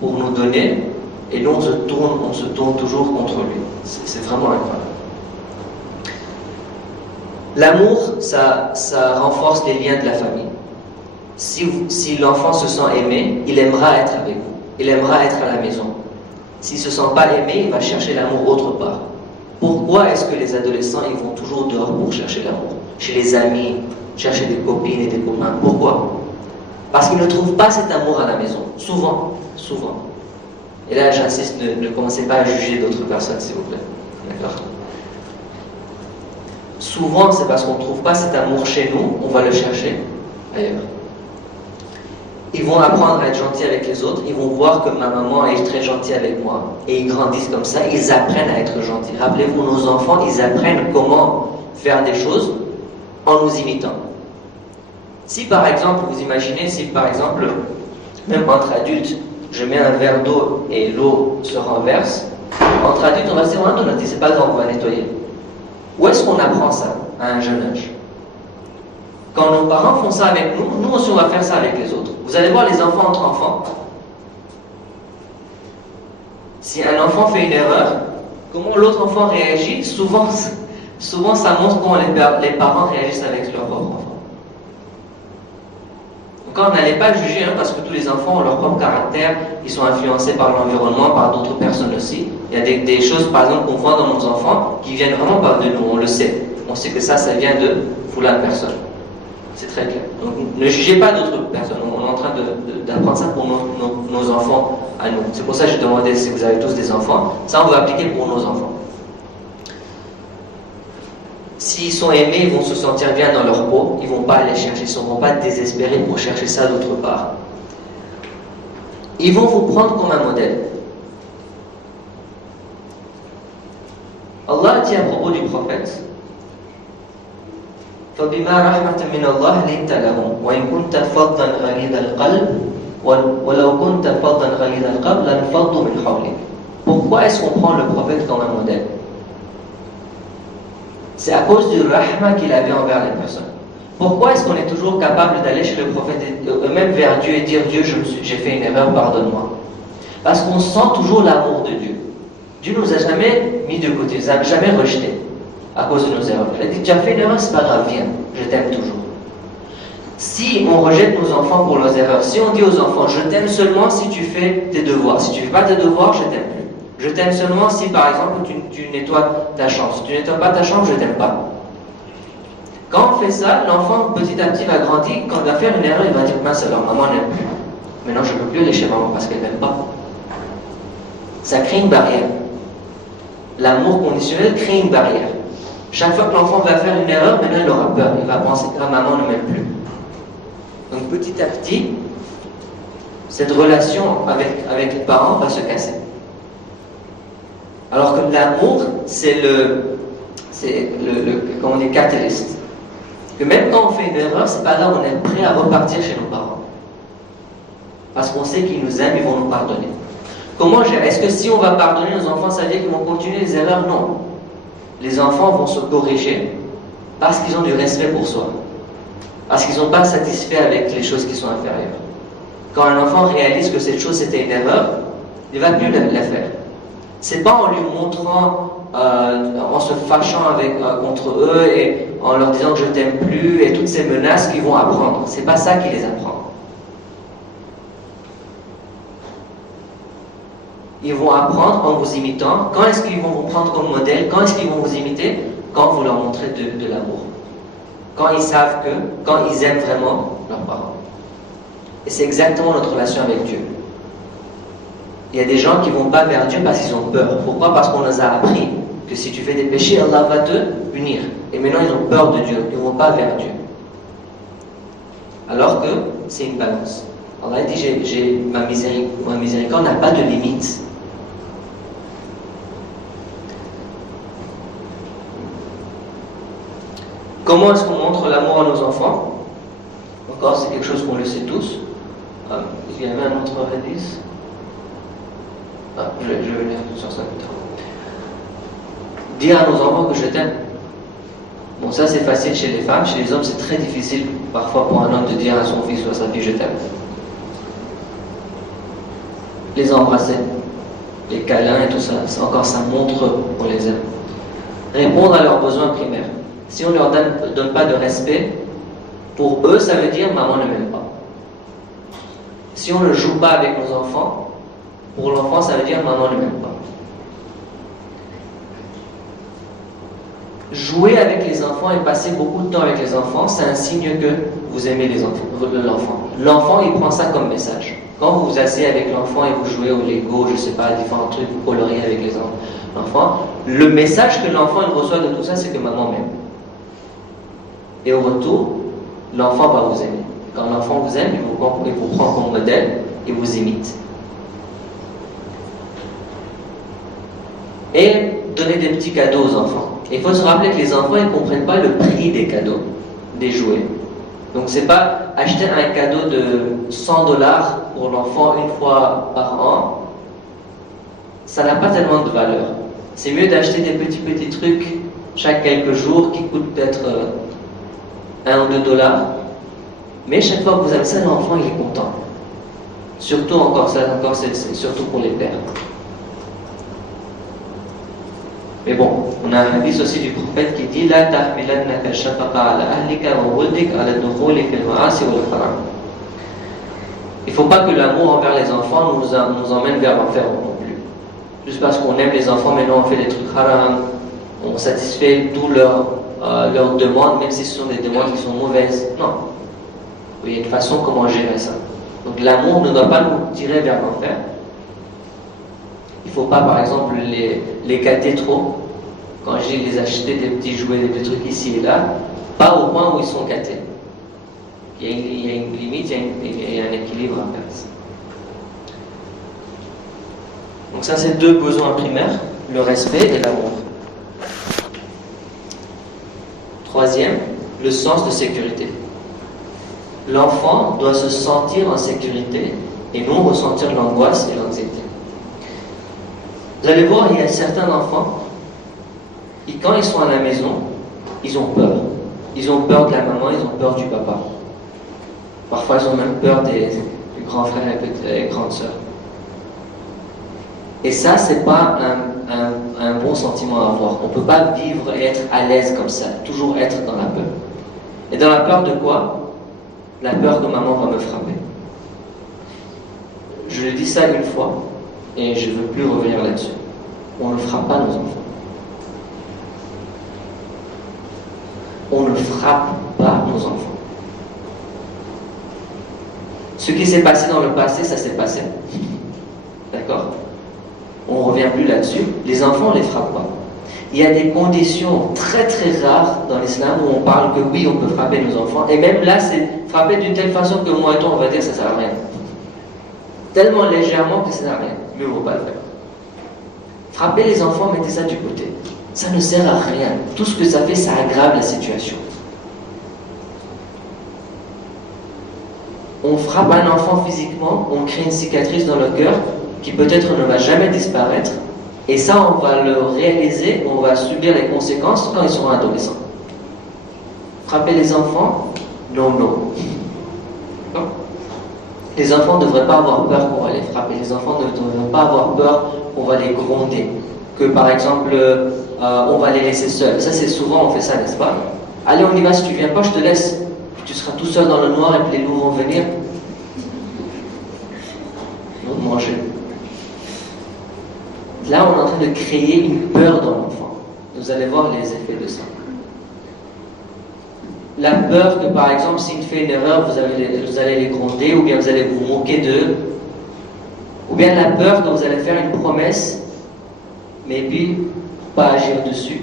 pour nous donner et nous on se tourne toujours contre lui. C'est vraiment incroyable. L'amour, ça renforce les liens de la famille. Si l'enfant se sent aimé, il aimera être avec vous. Il aimera être à la maison. S'il ne se sent pas aimé, il va chercher l'amour autre part. Pourquoi est-ce que les adolescents ils vont toujours dehors pour chercher l'amour? Chez les amis, chercher des copines et des copains. Pourquoi? Parce qu'ils ne trouvent pas cet amour à la maison. Souvent. Et là, j'insiste, ne commencez pas à juger d'autres personnes, s'il vous plaît. D'accord? Souvent, c'est parce qu'on ne trouve pas cet amour chez nous, on va le chercher ailleurs. Ils vont apprendre à être gentils avec les autres, ils vont voir que ma maman est très gentille avec moi, et ils grandissent comme ça, ils apprennent à être gentils. Rappelez-vous, nos enfants, ils apprennent comment faire des choses en nous imitant. Si par exemple, vous imaginez, même entre adultes, je mets un verre d'eau et l'eau se renverse, entre adultes, on va se dire, c'est pas grave, on va nettoyer. Où est-ce qu'on apprend ça à un jeune âge? Quand nos parents font ça avec nous, nous aussi on va faire ça avec les autres. Vous allez voir les enfants entre enfants. Si un enfant fait une erreur, comment l'autre enfant réagit? Souvent ça montre comment les parents réagissent avec leur propre enfant. Donc on n'allait pas juger, parce que tous les enfants ont leur propre caractère, ils sont influencés par l'environnement, par d'autres personnes aussi. Il y a des choses, par exemple, qu'on voit dans nos enfants qui viennent vraiment pas de nous, on le sait. On sait que ça vient de fulane personne. C'est très clair. Donc ne jugez pas d'autres personnes. On est en train d'apprendre ça pour nos enfants à nous. C'est pour ça que je demandais si vous avez tous des enfants. Ça, on va appliquer pour nos enfants. S'ils sont aimés, ils vont se sentir bien dans leur peau. Ils ne vont pas aller chercher, ils ne vont pas désespérer pour chercher ça d'autre part. Ils vont vous prendre comme un modèle. Allah dit à propos du prophète, فبما رحمة من الله لنت لهم وإن كنت فظا غليظ القلب ولو كنت فظا غليظ القلب لانفضوا من حولك. Pourquoi est-ce qu'on prend le prophète comme un modèle? C'est à cause du rahma qu'il avait envers les personnes. Pourquoi est-ce qu'on est toujours capable d'aller chez le prophète, même vers Dieu et dire Dieu, j'ai fait une erreur, pardonne-moi? Parce qu'on sent toujours l'amour de Dieu. Dieu ne nous a jamais mis de côté, nous a jamais rejeté à cause de nos erreurs. Il a dit, tu as fait une erreur, c'est pas grave, viens, je t'aime toujours. Si on rejette nos enfants pour leurs erreurs, si on dit aux enfants, je t'aime seulement si tu fais tes devoirs, si tu ne fais pas tes devoirs, je t'aime plus. Je t'aime seulement si, par exemple, tu nettoies ta chambre. Si tu ne nettoies pas ta chambre, je t'aime pas. Quand on fait ça, l'enfant petit à petit va grandir. Quand il va faire une erreur, il va dire, mince alors, maman n'aime plus. Maintenant, je ne peux plus aller chez maman parce qu'elle n'aime pas. Ça crée une barrière. L'amour conditionnel crée une barrière. Chaque fois que l'enfant va faire une erreur, maintenant il aura peur. Il va penser que maman ne m'aime plus. Donc petit à petit, cette relation avec les parents va se casser. Alors que l'amour, c'est le comment on dit, catalyste. Que même quand on fait une erreur, c'est pas grave, on est prêt à repartir chez nos parents. Parce qu'on sait qu'ils nous aiment, ils vont nous pardonner. Comment gérer? Est-ce que si on va pardonner nos enfants, ça veut dire qu'ils vont continuer les erreurs? Non. Les enfants vont se corriger parce qu'ils ont du respect pour soi. Parce qu'ils ne sont pas satisfaits avec les choses qui sont inférieures. Quand un enfant réalise que cette chose c'était une erreur, il ne va plus la faire. Ce n'est pas en lui montrant, en se fâchant contre eux et en leur disant que je t'aime plus et toutes ces menaces qu'ils vont apprendre. Ce n'est pas ça qui les apprend. Ils vont apprendre en vous imitant. Quand est-ce qu'ils vont vous prendre comme modèle? Quand est-ce qu'ils vont vous imiter? Quand vous leur montrez de l'amour. Quand ils savent quand ils aiment vraiment leurs parents. Et c'est exactement notre relation avec Dieu. Il y a des gens qui ne vont pas vers Dieu parce qu'ils ont peur. Pourquoi? Parce qu'on nous a appris que si tu fais des péchés, Allah va te punir. Et maintenant ils ont peur de Dieu, ils ne vont pas vers Dieu. Alors que c'est une balance. Allah dit, ma miséricorde n'a pas de limite. Comment est-ce qu'on montre l'amour à nos enfants? Encore, c'est quelque chose qu'on le sait tous. Il y avait un autre hadith. Je vais venir sur ça plus tard. Dire à nos enfants que je t'aime. Bon, ça c'est facile chez les femmes. Chez les hommes, c'est très difficile parfois pour un homme de dire à son fils ou à sa fille je t'aime. Les embrasser, les câlins et tout ça, encore ça montre qu'on les aime. Répondre à leurs besoins primaires. Si on ne leur donne pas de respect, pour eux, ça veut dire maman ne m'aime pas. Si on ne joue pas avec nos enfants, pour l'enfant, ça veut dire maman ne m'aime pas. Jouer avec les enfants et passer beaucoup de temps avec les enfants, c'est un signe que vous aimez l'enfant. L'enfant, il prend ça comme message. Quand vous vous asseyez avec l'enfant et vous jouez au Lego, je ne sais pas, différents trucs, vous coloriez avec l'enfant, le message que l'enfant il reçoit de tout ça, c'est que maman m'aime. Et au retour, l'enfant va vous aimer. Quand l'enfant vous aime, il vous prend comme modèle et vous imite. Et donner des petits cadeaux aux enfants. Il faut se rappeler que les enfants ils ne comprennent pas le prix des cadeaux, des jouets. Donc c'est pas acheter un cadeau de $100 pour l'enfant une fois par an, ça n'a pas tellement de valeur. C'est mieux d'acheter des petits trucs chaque quelques jours qui coûtent peut-être 1 ou 2 $, mais chaque fois que vous avez ça, l'enfant il est content. Surtout c'est surtout pour les pères. Mais bon, on a un hadith aussi du prophète qui dit La tahmilannaka shafaqa ala ahlika wa wuldik ala dukhuli fil ma'asi wal haram. Il ne faut pas que l'amour envers les enfants nous emmène vers l'enfer non plus. Juste parce qu'on aime les enfants, maintenant on fait des trucs haram, on satisfait tous leurs demandes, même si ce sont des demandes qui sont mauvaises. Non. Il y a une façon comment gérer ça. Donc l'amour ne doit pas nous tirer vers l'enfer. Il ne faut pas, par exemple, les gâter trop. Quand je dis les acheter des petits jouets, des petits trucs ici et là, pas au point où ils sont gâtés. Il y a une limite, il y a un équilibre à faire. Donc ça, c'est 2 besoins primaires, le respect et l'amour. 3e, le sens de sécurité. L'enfant doit se sentir en sécurité et non ressentir l'angoisse et l'anxiété. Vous allez voir, il y a certains enfants qui, quand ils sont à la maison, ils ont peur. Ils ont peur de la maman, ils ont peur du papa. Parfois, ils ont même peur des grands frères et grandes sœurs. Et ça, c'est pas un bon sentiment à avoir. On ne peut pas vivre et être à l'aise comme ça, toujours être dans la peur. Et dans la peur de quoi? La peur que maman va me frapper. Je le dis ça une fois, et je ne veux plus revenir là-dessus. On ne frappe pas nos enfants. On ne frappe pas nos enfants. Ce qui s'est passé dans le passé, ça s'est passé. D'accord? On ne revient plus là-dessus. Les enfants, on ne les frappe pas. Il y a des conditions très très rares dans l'islam où on parle que oui, on peut frapper nos enfants. Et même là, c'est frapper d'une telle façon que moi et toi, on va dire ça ne sert à rien. Tellement légèrement que ça ne sert à rien. Mieux vaut pas le faire. Frapper les enfants, mettez ça du côté. Ça ne sert à rien. Tout ce que ça fait, ça aggrave la situation. On frappe un enfant physiquement, on crée une cicatrice dans le cœur qui peut-être ne va jamais disparaître. Et ça, on va le réaliser, on va subir les conséquences quand ils seront adolescents. Frapper les enfants, non. Les enfants ne devraient pas avoir peur qu'on va les frapper. Les enfants ne devraient pas avoir peur qu'on va les gronder. Que par exemple, on va les laisser seuls. Ça, c'est souvent, on fait ça, n'est-ce pas? Allez, on y va, si tu viens pas, je te laisse. Puis tu seras tout seul dans le noir et puis les loups vont venir. Ils vont te manger. Là, on est en train de créer une peur dans l'enfant. Vous allez voir les effets de ça. La peur que, par exemple, s'il fait une erreur, vous allez les gronder, ou bien vous allez vous moquer d'eux. Ou bien la peur que vous allez faire une promesse, mais puis pas agir dessus.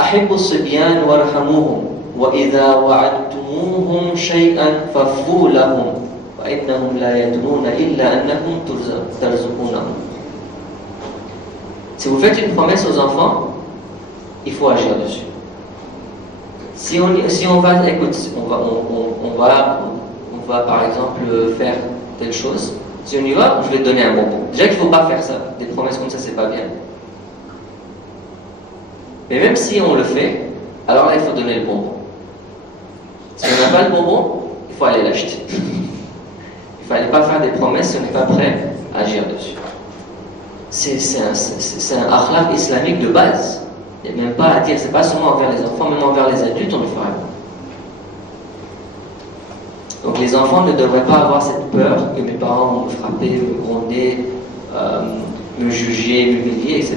أحبوا الصبيان وارحموهم وإذا وعدتموهم شيئا فافوا لهم فإنهم لا يدرون إلا أنكم ترزقونهم. Si vous faites une promesse aux enfants, il faut agir dessus. Si on va, écoute, on va par exemple faire telle chose. Si on y va, je vais te donner un bonbon. Déjà qu'il ne faut pas faire ça. Des promesses comme ça, c'est pas bien. Mais même si on le fait, alors là, il faut donner le bonbon. Si on n'a pas le bonbon, il faut aller l'acheter. Il ne fallait pas faire des promesses si on n'est pas prêt à agir dessus. C'est un akhlaq islamique de base. Il n'y a même pas à dire, c'est pas seulement envers les enfants, même envers les adultes, on le fera. Donc les enfants ne devraient pas avoir cette peur que mes parents vont me frapper, me gronder, me juger, m'humilier, etc.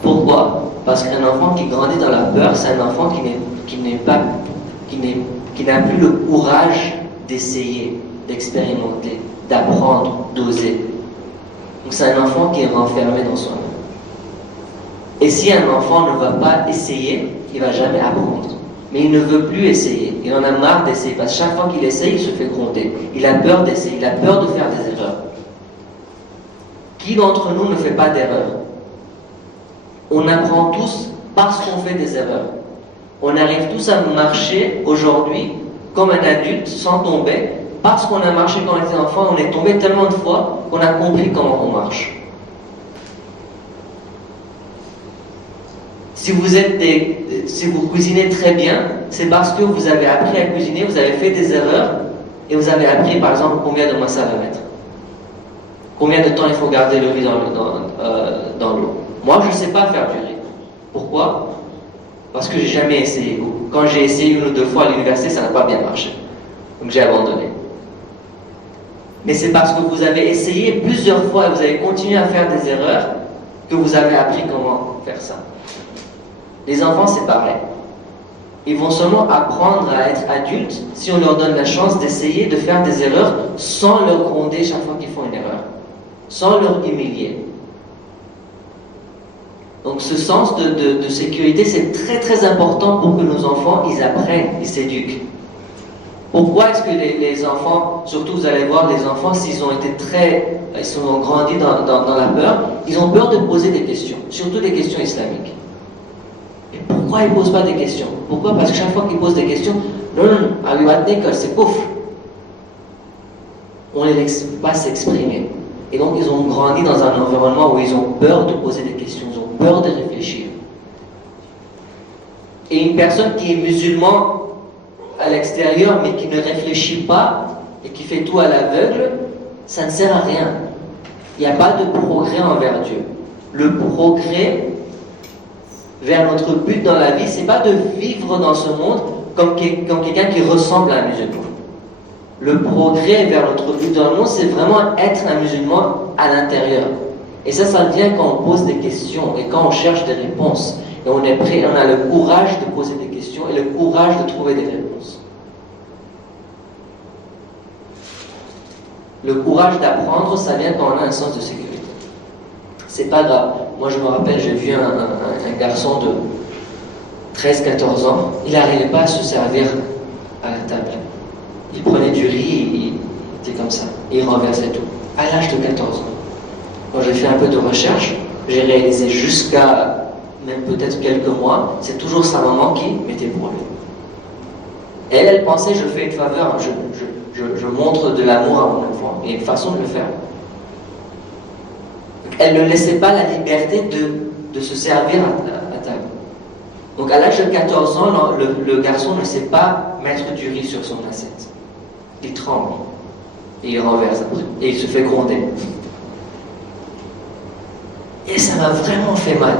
Pourquoi? Parce qu'un enfant qui grandit dans la peur, c'est un enfant qui n'a plus le courage d'essayer, d'expérimenter, d'apprendre, d'oser. Donc c'est un enfant qui est renfermé dans soi-même. Et si un enfant ne va pas essayer, il ne va jamais apprendre. Mais il ne veut plus essayer. Il en a marre d'essayer. Parce que chaque fois qu'il essaye, il se fait gronder. Il a peur d'essayer. Il a peur de faire des erreurs. Qui d'entre nous ne fait pas d'erreurs? On apprend tous parce qu'on fait des erreurs. On arrive tous à marcher aujourd'hui comme un adulte sans tomber. Parce qu'on a marché quand on était enfant, on est tombé tellement de fois qu'on a compris comment on marche. Si vous cuisinez très bien, c'est parce que vous avez appris à cuisiner, vous avez fait des erreurs et vous avez appris par exemple combien de masala mettre. Combien de temps il faut garder le riz dans l'eau. Moi je ne sais pas faire du riz. Pourquoi? Parce que j'ai jamais essayé. Quand j'ai essayé une ou deux fois à l'université, ça n'a pas bien marché. Donc j'ai abandonné. Mais c'est parce que vous avez essayé plusieurs fois et vous avez continué à faire des erreurs que vous avez appris comment faire ça. Les enfants, c'est pareil. Ils vont seulement apprendre à être adultes si on leur donne la chance d'essayer de faire des erreurs sans leur gronder chaque fois qu'ils font une erreur, sans leur humilier. Donc ce sens de sécurité, c'est très très important pour que nos enfants, ils apprennent, ils s'éduquent. Pourquoi est-ce que les enfants, surtout vous allez voir les enfants, s'ils ont grandi dans la peur, ils ont peur de poser des questions, surtout des questions islamiques. Et pourquoi ils ne posent pas des questions? Pourquoi? Parce que chaque fois qu'ils posent des questions, non, c'est pauvre. On ne les laisse pas s'exprimer. Et donc ils ont grandi dans un environnement où ils ont peur de poser des questions, ils ont peur de réfléchir. Et une personne qui est musulmane à l'extérieur, mais qui ne réfléchit pas et qui fait tout à l'aveugle, ça ne sert à rien. Il n'y a pas de progrès envers Dieu. Le progrès vers notre but dans la vie, c'est pas de vivre dans ce monde comme quelqu'un qui ressemble à un musulman. Le progrès vers notre but dans le monde, c'est vraiment être un musulman à l'intérieur. Et ça vient quand on pose des questions et quand on cherche des réponses. Et on est prêt, on a le courage de poser des questions et le courage de trouver des réponses. Le courage d'apprendre, ça vient quand on a un sens de sécurité. C'est pas grave. Moi, je me rappelle, j'ai vu un garçon de 13-14 ans, il n'arrivait pas à se servir à la table. Il prenait du riz, il était comme ça, et il renversait tout, à l'âge de 14 ans. Quand j'ai fait un peu de recherche, j'ai réalisé jusqu'à même peut-être quelques mois, c'est toujours sa maman qui mettait pour lui. Elle pensait, je fais une faveur, je montre de l'amour à mon enfant, il y a une façon de le faire. Elle ne laissait pas la liberté de se servir à table. Donc à l'âge de 14 ans, le garçon ne sait pas mettre du riz sur son assiette. Il tremble. Et il renverse après. Et il se fait gronder. Et ça m'a vraiment fait mal.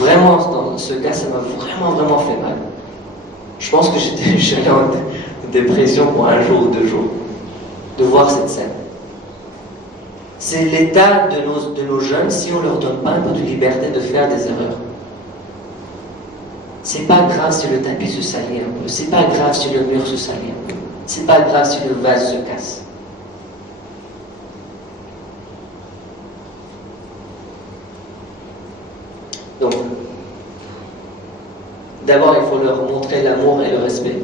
Vraiment, dans ce cas, ça m'a vraiment fait mal. Je pense que j'allais en dépression pour un jour ou 2 jours de voir cette scène. C'est l'état de nos jeunes si on ne leur donne pas un peu de liberté de faire des erreurs. C'est pas grave si le tapis se salit un peu, c'est pas grave si le mur se salit un peu, c'est pas grave si le vase se casse. Donc, d'abord il faut leur montrer l'amour et le respect,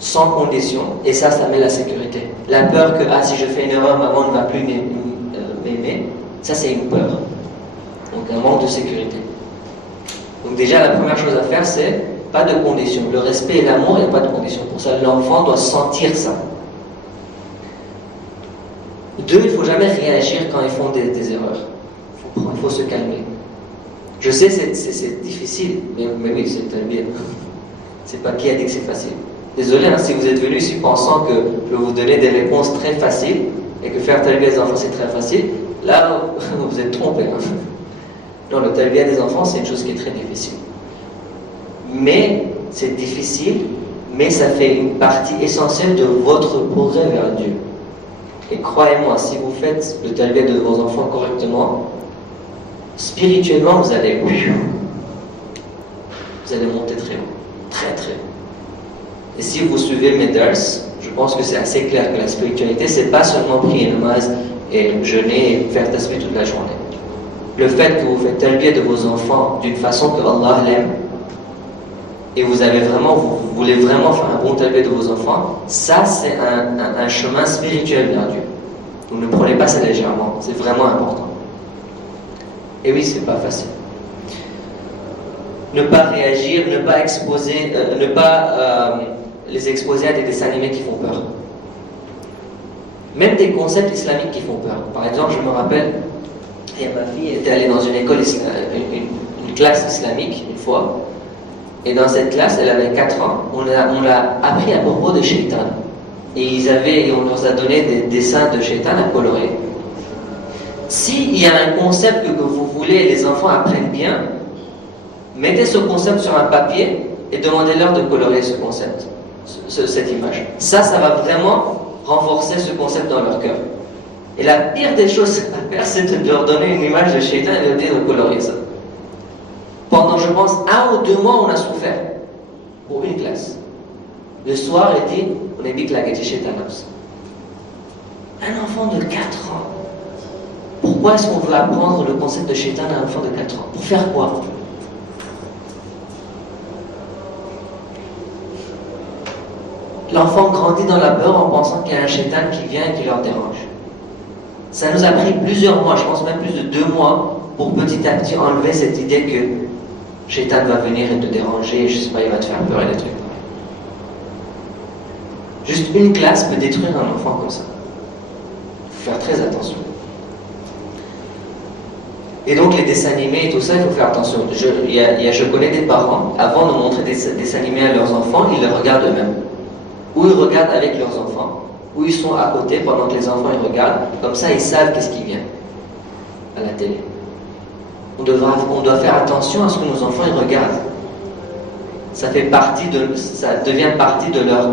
sans condition, et ça met la sécurité. La peur que, si je fais une erreur, maman ne va plus m'aimer, ça c'est une peur. Donc un manque de sécurité. Donc déjà, la première chose à faire, c'est pas de condition. Le respect et l'amour, il n'y a pas de condition. Pour ça, l'enfant doit sentir ça. 2, il ne faut jamais réagir quand ils font des erreurs. Il faut se calmer. Je sais, c'est difficile, mais oui, c'est très bien. C'est pas qui a dit que c'est facile. Désolé, si vous êtes venu ici pensant que je vais vous donner des réponses très faciles et que faire talbiya des enfants c'est très facile, là vous êtes trompé. Non, le talbiya des enfants c'est une chose qui est très difficile. Mais c'est difficile, mais ça fait une partie essentielle de votre progrès vers Dieu. Et croyez-moi, si vous faites le talbiya de vos enfants correctement, spirituellement vous allez monter très haut, très très haut. Et si vous suivez mes dars, je pense que c'est assez clair que la spiritualité, c'est pas seulement prier namaz et jeûner et faire tasbih toute la journée. Le fait que vous faites talbiya de vos enfants d'une façon que Allah l'aime, et vous voulez vraiment faire un bon talbiya de vos enfants, ça c'est un chemin spirituel vers Dieu. Vous ne prenez pas ça légèrement, c'est vraiment important. Et oui, c'est pas facile. Ne pas réagir, ne pas exposer, les exposer à des dessins animés qui font peur. Même des concepts islamiques qui font peur. Par exemple, je me rappelle, ma fille était allée dans une école, une classe islamique une fois, et dans cette classe, elle avait 4 ans, on l'a appris à propos de Shaitan. Et on leur a donné des dessins de Shaitan à colorer. S'il y a un concept que vous voulez les enfants apprennent bien, mettez ce concept sur un papier et demandez-leur de colorer ce concept, cette image. Ça va vraiment renforcer ce concept dans leur cœur. Et la pire des choses à faire, c'est de leur donner une image de Shaitan et de leur dire de colorer ça. Pendant, je pense, 1 ou 2 mois, on a souffert pour une classe. Le soir, il dit, on est big la gâté Shaitan. Un enfant de 4 ans. Pourquoi est-ce qu'on veut apprendre le concept de Shaitan à un enfant de 4 ans? Pour faire quoi? L'enfant grandit dans la peur en pensant qu'il y a un Shaitan qui vient et qui leur dérange. Ça nous a pris plusieurs mois, je pense même plus de 2 mois, pour petit à petit enlever cette idée que Shaitan va venir et te déranger, je sais pas, il va te faire peur et des trucs. Juste une classe peut détruire un enfant comme ça. Il faut faire très attention. Et donc les dessins animés et tout ça, il faut faire attention. Je connais des parents, avant de montrer des dessins animés à leurs enfants, ils les regardent eux-mêmes. Ou ils regardent avec leurs enfants. où ils sont à côté pendant que les enfants ils regardent. Comme ça, ils savent qu'est-ce qui vient à la télé. On doit faire attention à ce que nos enfants ils regardent. Ça devient partie de leur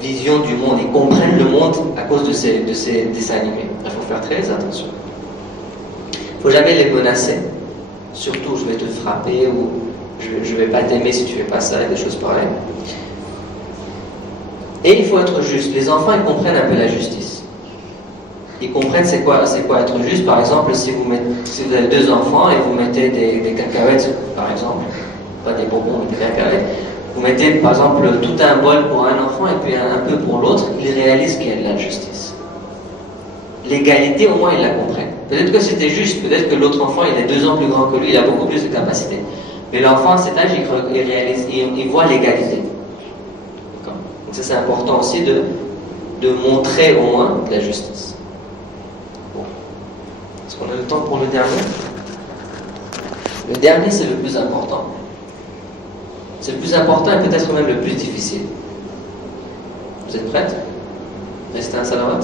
vision du monde. Ils comprennent le monde à cause de ces dessins animés. Il faut faire très attention. Il ne faut jamais les menacer. Surtout, je vais te frapper ou je ne vais pas t'aimer si tu ne fais pas ça et des choses pareilles. Et il faut être juste. Les enfants, ils comprennent un peu la justice. Ils comprennent c'est quoi être juste. Par exemple, si vous avez 2 enfants et vous mettez des cacahuètes, par exemple, pas des bonbons, mais des cacahuètes, vous mettez par exemple tout un bol pour un enfant et puis un peu pour l'autre, ils réalisent qu'il y a de la justice. L'égalité, au moins, ils la comprennent. Peut-être que c'était juste, peut-être que l'autre enfant, il est 2 ans plus grand que lui, il a beaucoup plus de capacité. Mais l'enfant, à cet âge, il réalise, il voit l'égalité. Donc ça, c'est important aussi de montrer au moins de la justice. Bon. Est-ce qu'on a le temps pour le dernier? Le dernier, c'est le plus important. C'est le plus important et peut-être même le plus difficile. Vous êtes prêtes? Restez un salawat.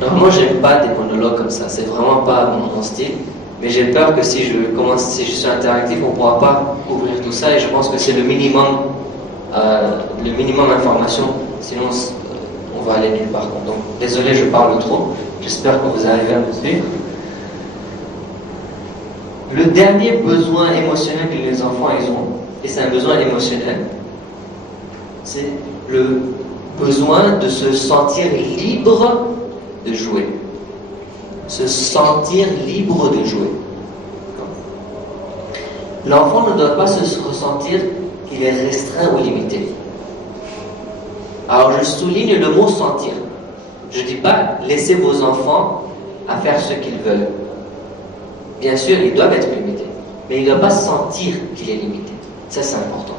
Alors moi, j'aime pas des monologues comme ça. C'est vraiment pas mon style. Mais j'ai peur que si je suis interactif, on ne pourra pas couvrir tout ça. Et je pense que c'est le minimum d'information. Sinon, on va aller nulle part. Donc, désolé, je parle trop. J'espère que vous arrivez à me suivre. Le dernier besoin émotionnel que les enfants ils ont, et c'est un besoin émotionnel, c'est le besoin de se sentir libre de jouer. Se sentir libre de jouer. L'enfant ne doit pas se ressentir qu'il est restreint ou limité. Alors je souligne le mot sentir. Je ne dis pas laissez vos enfants à faire ce qu'ils veulent. Bien sûr, ils doivent être limités, mais il ne doit pas sentir qu'il est limité. Ça, c'est important.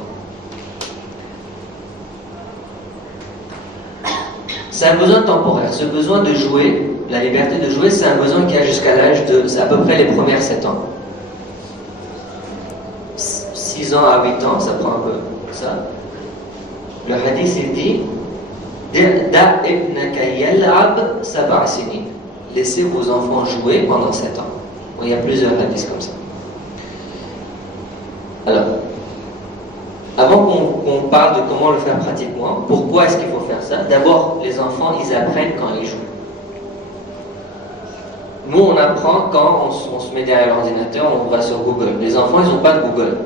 C'est un besoin temporaire. Ce besoin de jouer, la liberté de jouer, c'est un besoin qui a jusqu'à l'âge de, c'est à peu près les premières 7 ans. 6 ans à 8 ans, ça prend un peu ça. Le hadith, il dit Da ibnaka yal'ab sab'a sinin. Laissez vos enfants jouer pendant 7 ans. Bon, il y a plusieurs hadiths comme ça. Alors, avant qu'on parle de comment le faire pratiquement, pourquoi est-ce qu'il faut faire ça? D'abord, les enfants, ils apprennent quand ils jouent. Nous, on apprend quand on se met derrière l'ordinateur, on va sur Google. Les enfants, ils n'ont pas de Google.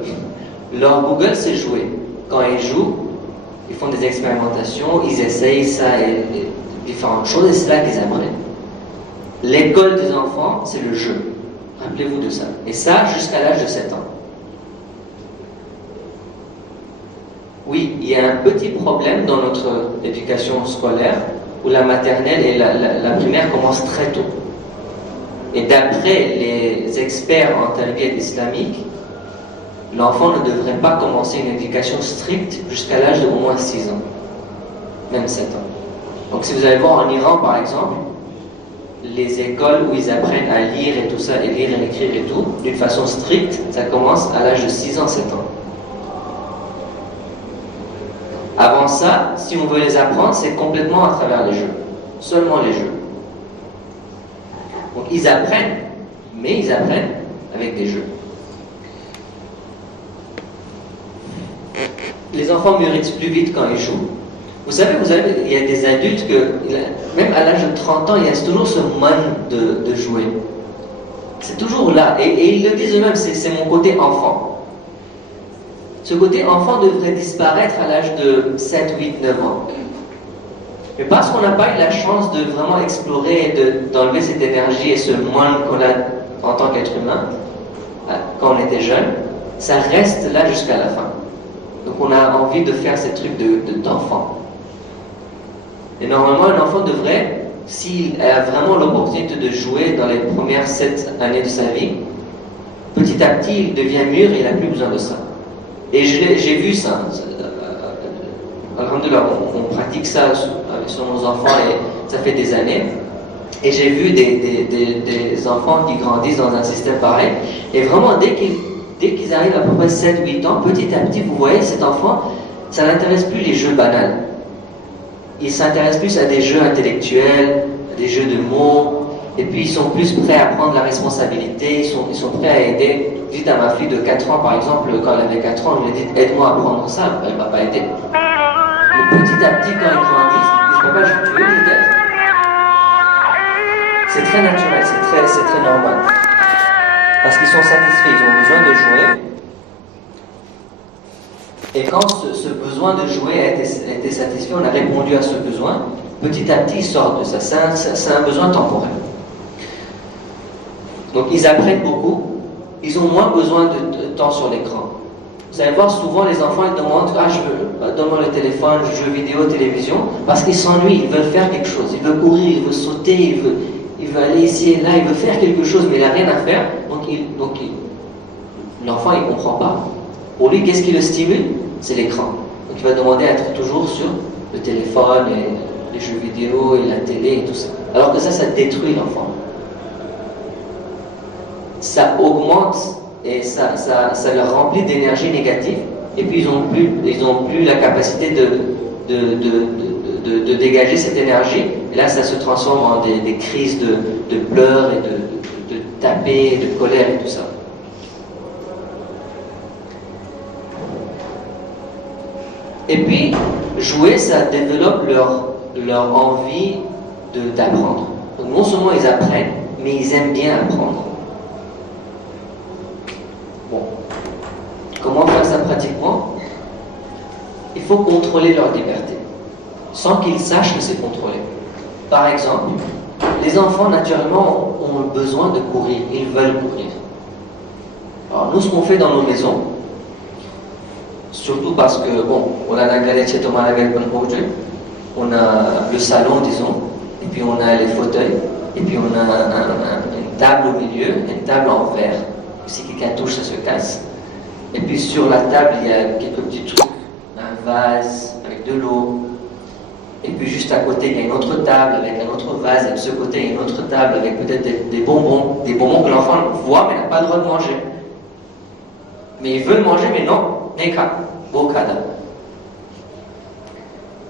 Leur Google, c'est jouer. Quand ils jouent, ils font des expérimentations, ils essayent ça et différentes choses, et c'est là qu'ils apprennent. L'école des enfants, c'est le jeu. Rappelez-vous de ça. Et ça, jusqu'à l'âge de 7 ans. Oui, il y a un petit problème dans notre éducation scolaire où la maternelle et la primaire commencent très tôt. Et d'après les experts en tarbiyat islamique, l'enfant ne devrait pas commencer une éducation stricte jusqu'à l'âge de au moins 6 ans, même 7 ans. Donc si vous allez voir en Iran par exemple, les écoles où ils apprennent à lire et tout ça, et lire et écrire et tout, d'une façon stricte, ça commence à l'âge de 6 ans, 7 ans. Avant ça, si on veut les apprendre, c'est complètement à travers les jeux. Seulement les jeux. Donc ils apprennent, mais ils apprennent avec des jeux. Les enfants mûrissent plus vite quand ils jouent. Vous savez, il y a des adultes que, même à l'âge de 30 ans, il y a toujours ce man de jouer. C'est toujours là. Et ils le disent eux-mêmes, c'est mon côté enfant. Ce côté enfant devrait disparaître à l'âge de 7, 8, 9 ans. Mais parce qu'on n'a pas eu la chance de vraiment explorer et d'enlever cette énergie et ce monde qu'on a en tant qu'être humain, quand on était jeune, ça reste là jusqu'à la fin. Donc on a envie de faire ces trucs d'enfant. Et normalement, un enfant devrait, s'il a vraiment l'opportunité de jouer dans les premières 7 années de sa vie, petit à petit, il devient mûr et il n'a plus besoin de ça. Et j'ai vu ça. Alhamdoulilah, on pratique ça sur nos enfants et ça fait des années. Et j'ai vu des enfants qui grandissent dans un système pareil. Et vraiment, dès qu'ils dès qu'ils arrivent à peu près 7-8 ans, petit à petit, vous voyez, cet enfant, ça n'intéresse plus les jeux banals. Il s'intéresse plus à des jeux intellectuels, à des jeux de mots, et puis ils sont plus prêts à prendre la responsabilité, ils sont prêts à aider. Dites à ma fille de 4 ans, par exemple, quand elle avait 4 ans, je lui ai dit « aide-moi à prendre ça », elle ne m'a pas aidé. Mais petit à petit, quand ils grandissent, ils disent « papa, je veux peut-être ». C'est très naturel, c'est très normal. Parce qu'ils sont satisfaits, ils ont besoin de jouer. Et quand ce besoin de jouer a été satisfait, on a répondu à ce besoin, petit à petit ils sortent de ça. C'est un besoin temporaire. Donc ils apprennent beaucoup, ils ont moins besoin de temps sur l'écran. Vous allez voir souvent les enfants ils demandent « ah je veux, donne-moi le téléphone, jeux vidéo, télévision » parce qu'ils s'ennuient, ils veulent faire quelque chose, ils veulent courir, ils veulent sauter, il veut aller ici et là, il veut faire quelque chose, mais il n'a rien à faire. Donc l'enfant, il ne comprend pas. Pour lui, qu'est-ce qui le stimule? C'est l'écran. Donc il va demander à être toujours sur le téléphone, et les jeux vidéo, et la télé, et tout ça. Alors que ça détruit l'enfant. Ça augmente, et ça leur remplit d'énergie négative, et puis ils n'ont plus la capacité de dégager cette énergie, et là ça se transforme en des crises de pleurs et de taper, de colère et tout ça. Et puis, jouer, ça développe leur envie d'apprendre. Donc non seulement ils apprennent, mais ils aiment bien apprendre. Bon, comment faire ça pratiquement? Il faut contrôler leur liberté, sans qu'ils sachent que c'est contrôlé. Par exemple, les enfants naturellement ont besoin de courir, ils veulent courir. Alors nous, ce qu'on fait dans nos maisons, surtout parce que, bon, on a la galette on a le salon, disons, et puis on a les fauteuils, et puis on a une table au milieu, une table en verre. Si quelqu'un touche, ça se casse. Et puis sur la table, il y a quelques petits trucs, un vase avec de l'eau. Et puis juste à côté, il y a une autre table avec un autre vase, et de ce côté, il y a une autre table avec peut-être des bonbons que l'enfant voit mais n'a pas le droit de manger. Mais il veut le manger, mais non, bokada.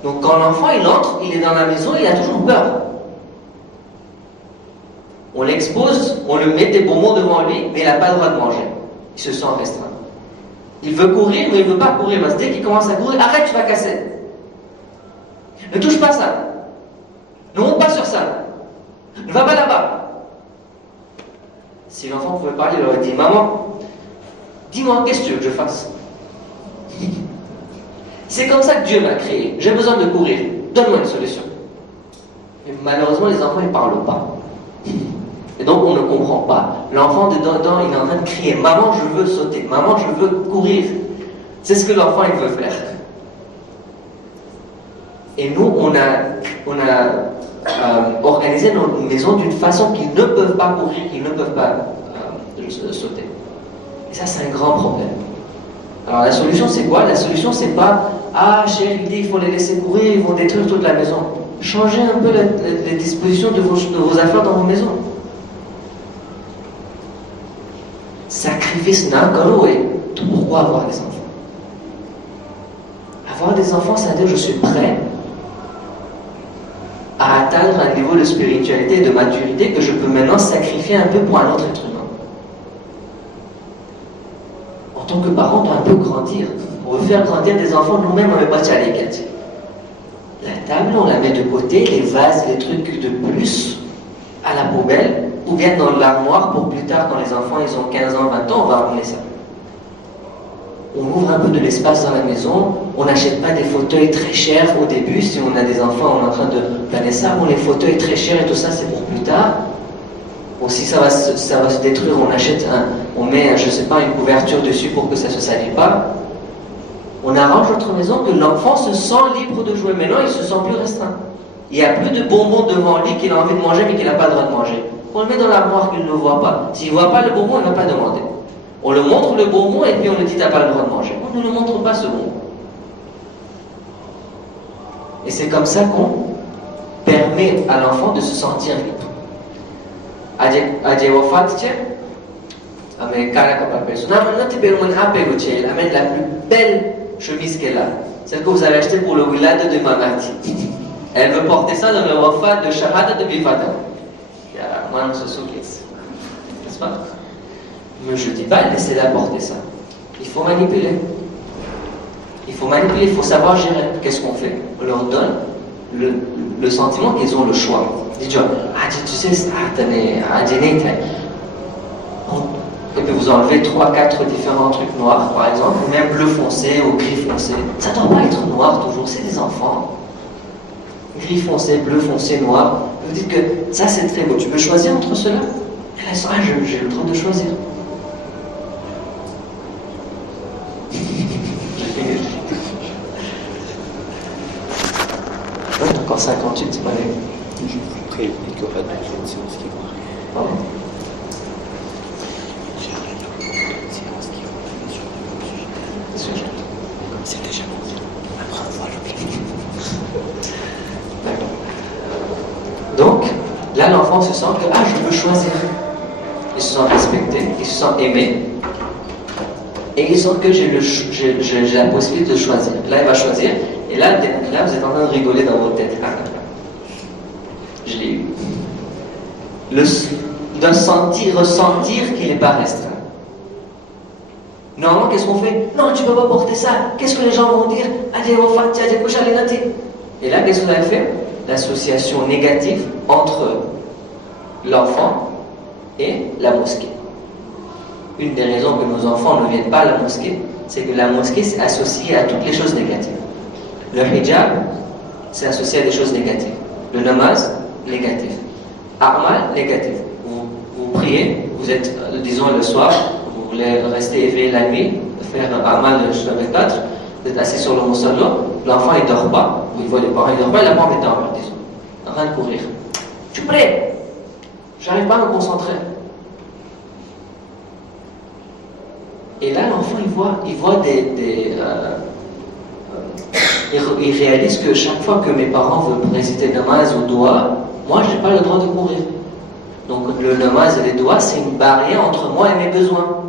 Donc quand l'enfant il entre, il est dans la maison, il a toujours peur. On l'expose, on lui met des bonbons devant lui, mais il n'a pas le droit de manger. Il se sent restreint. Il veut courir, mais il ne veut pas courir, parce que dès qu'il commence à courir, arrête, tu vas casser. Ne touche pas ça. Ne monte pas sur ça. Ne va pas là-bas. Si l'enfant pouvait parler, il aurait dit « Maman, dis-moi, qu'est-ce que tu veux que je fasse ?» C'est comme ça que Dieu m'a créé. J'ai besoin de courir. Donne-moi une solution. Mais malheureusement, les enfants, ils ne parlent pas. Et donc, on ne comprend pas. L'enfant, dedans, il est en train de crier « Maman, je veux sauter. Maman, je veux courir. » C'est ce que l'enfant, il veut faire. Et nous, on a organisé nos maisons d'une façon qu'ils ne peuvent pas courir, qu'ils ne peuvent pas sauter. Et ça, c'est un grand problème. Alors la solution, c'est quoi? La solution, c'est pas « Ah, chérie, il faut les laisser courir, ils vont détruire toute la maison. » Changez un peu les dispositions de vos affaires dans vos maisons. Sacrifice Nangaroé. Pourquoi avoir des enfants? Avoir des enfants, c'est-à-dire je suis prêt à atteindre un niveau de spiritualité et de maturité que je peux maintenant sacrifier un peu pour un autre être humain. En tant que parent, on doit un peu grandir. On veut faire grandir des enfants, nous-mêmes, on ne veut pas tirer les gâteaux. La table, on la met de côté, les vases, les trucs de plus, à la poubelle, ou bien dans l'armoire pour plus tard, quand les enfants ils ont 15 ans, 20 ans, on va ramener ça. On ouvre un peu de l'espace dans la maison, on n'achète pas des fauteuils très chers au début, si on a des enfants, on est en train de planer ça, bon les fauteuils très chers et tout ça, c'est pour plus tard. Bon, si ça va se détruire, on met, je sais pas, une couverture dessus pour que ça ne se salit pas. On arrange notre maison que l'enfant se sent libre de jouer. Maintenant, il se sent plus restreint. Il n'y a plus de bonbons devant lui qu'il a envie de manger mais qu'il n'a pas le droit de manger. On le met dans l'armoire qu'il ne voit pas. S'il ne voit pas le bonbon, il ne va pas demander. On le montre le bonbon et puis on lui dit « t'as pas le droit de manger ». On ne le montre pas ce bonbon. Et c'est comme ça qu'on permet à l'enfant de se sentir libre. amène cara comme la personne. Non, tu peux me rappeler, elle amène la plus belle chemise qu'elle a. Celle que vous avez achetée pour le wilad de Mamati. Elle veut porter ça dans le wafat de Shahada de Bifada. Moi, je suis n'est-ce pas? Mais je ne dis pas laissez-la porter ça. Il faut manipuler. Il faut manipuler, il faut savoir gérer. Qu'est-ce qu'on fait? On leur donne le sentiment qu'ils ont le choix. Dis tu sais, et puis vous enlevez 3-4 différents trucs noirs, par exemple, ou même bleu foncé ou gris foncé. Ça ne doit pas être noir toujours, c'est des enfants. Gris foncé, bleu foncé, noir. Vous dites que ça c'est très beau. Tu peux choisir entre ceux-là? Elle dit, j'ai le droit de choisir. Encore 58, c'est pas vrai. Après, il y aura deux séances qui vont arriver. Pardon? J'ai rien de séances qui vont arriver sur le sujet. C'est déjà bon. Après, on voit le plan. D'accord. Donc, là, l'enfant se sent que, je veux choisir. Il se sent respecté, il se sent aimé. Et il sent que j'ai la possibilité de choisir. Là, il va choisir. Et là, vous êtes en train de rigoler dans votre tête. Je l'ai eu. De ressentir qu'il n'est pas restreint. Normalement, qu'est-ce qu'on fait? Non, tu ne peux pas porter ça. Qu'est-ce que les gens vont dire? Et là, qu'est-ce qu'on a fait? L'association négative entre l'enfant et la mosquée. Une des raisons que nos enfants ne viennent pas à la mosquée, c'est que la mosquée c'est associé à toutes les choses négatives. Le hijab, c'est associé à des choses négatives. Le namaz, négatif. A'mal, négatif. Vous priez, vous êtes, disons le soir, vous voulez rester éveillé la nuit, faire un amal de Shravet 4, vous êtes assis sur le musalla, l'enfant il ne dort pas, ou il voit les parents, il ne dort pas, il n'a pas envie de dormir, disons. En train de courir. Je suis prêt, j'arrive pas à me concentrer. Et là, l'enfant, il voit il réalise que chaque fois que mes parents veulent réciter le namaz ou doigt, moi, je n'ai pas le droit de courir. Donc, le namaz et les doigts, c'est une barrière entre moi et mes besoins.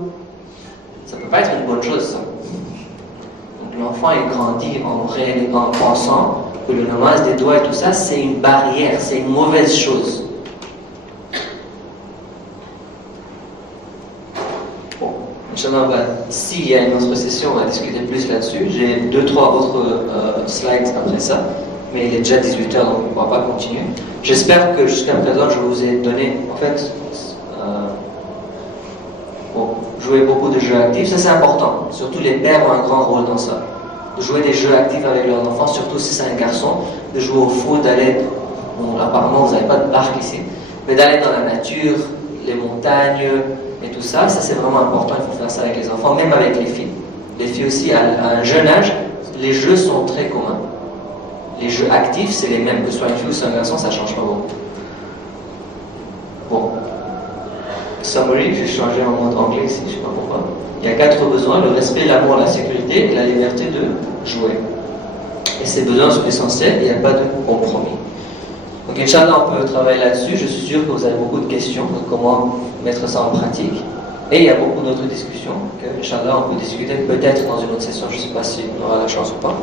Ça ne peut pas être une bonne chose, ça. Donc, l'enfant, il grandit en pensant que le namaz des doigts et tout ça, c'est une barrière, c'est une mauvaise chose. Inch'Allah, s'il y a une autre session, on va discuter plus là-dessus. J'ai 2-3 autres slides après ça, mais il est déjà 18h, donc on ne pourra pas continuer. J'espère que jusqu'à présent, je vous ai donné, en fait, jouer beaucoup de jeux actifs, ça c'est important. Surtout les pères ont un grand rôle dans ça. De jouer des jeux actifs avec leurs enfants, surtout si c'est un garçon, de jouer au foot, d'aller, apparemment vous n'avez pas de parc ici, mais d'aller dans la nature, les montagnes, et tout ça, c'est vraiment important, il faut faire ça avec les enfants, même avec les filles. Les filles aussi, à un jeune âge, les jeux sont très communs. Les jeux actifs, c'est les mêmes, que ce soit une fille ou soit un garçon, ça ne change pas beaucoup. Bon. Summary, j'ai changé en mode anglais ici, je ne sais pas pourquoi. Il y a 4 besoins, le respect, l'amour, la sécurité et la liberté de jouer. Et ces besoins sont essentiels, il n'y a pas de compromis. Donc Inch'Allah, on peut travailler là-dessus. Je suis sûr que vous avez beaucoup de questions de comment mettre ça en pratique. Et il y a beaucoup d'autres discussions que, Inch'Allah, on peut discuter peut-être dans une autre session. Je ne sais pas si on aura la chance ou pas.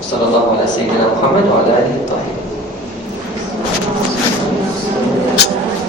Sallallahu ala sayyidina Muhammad wa ala alihi wa sahbihi.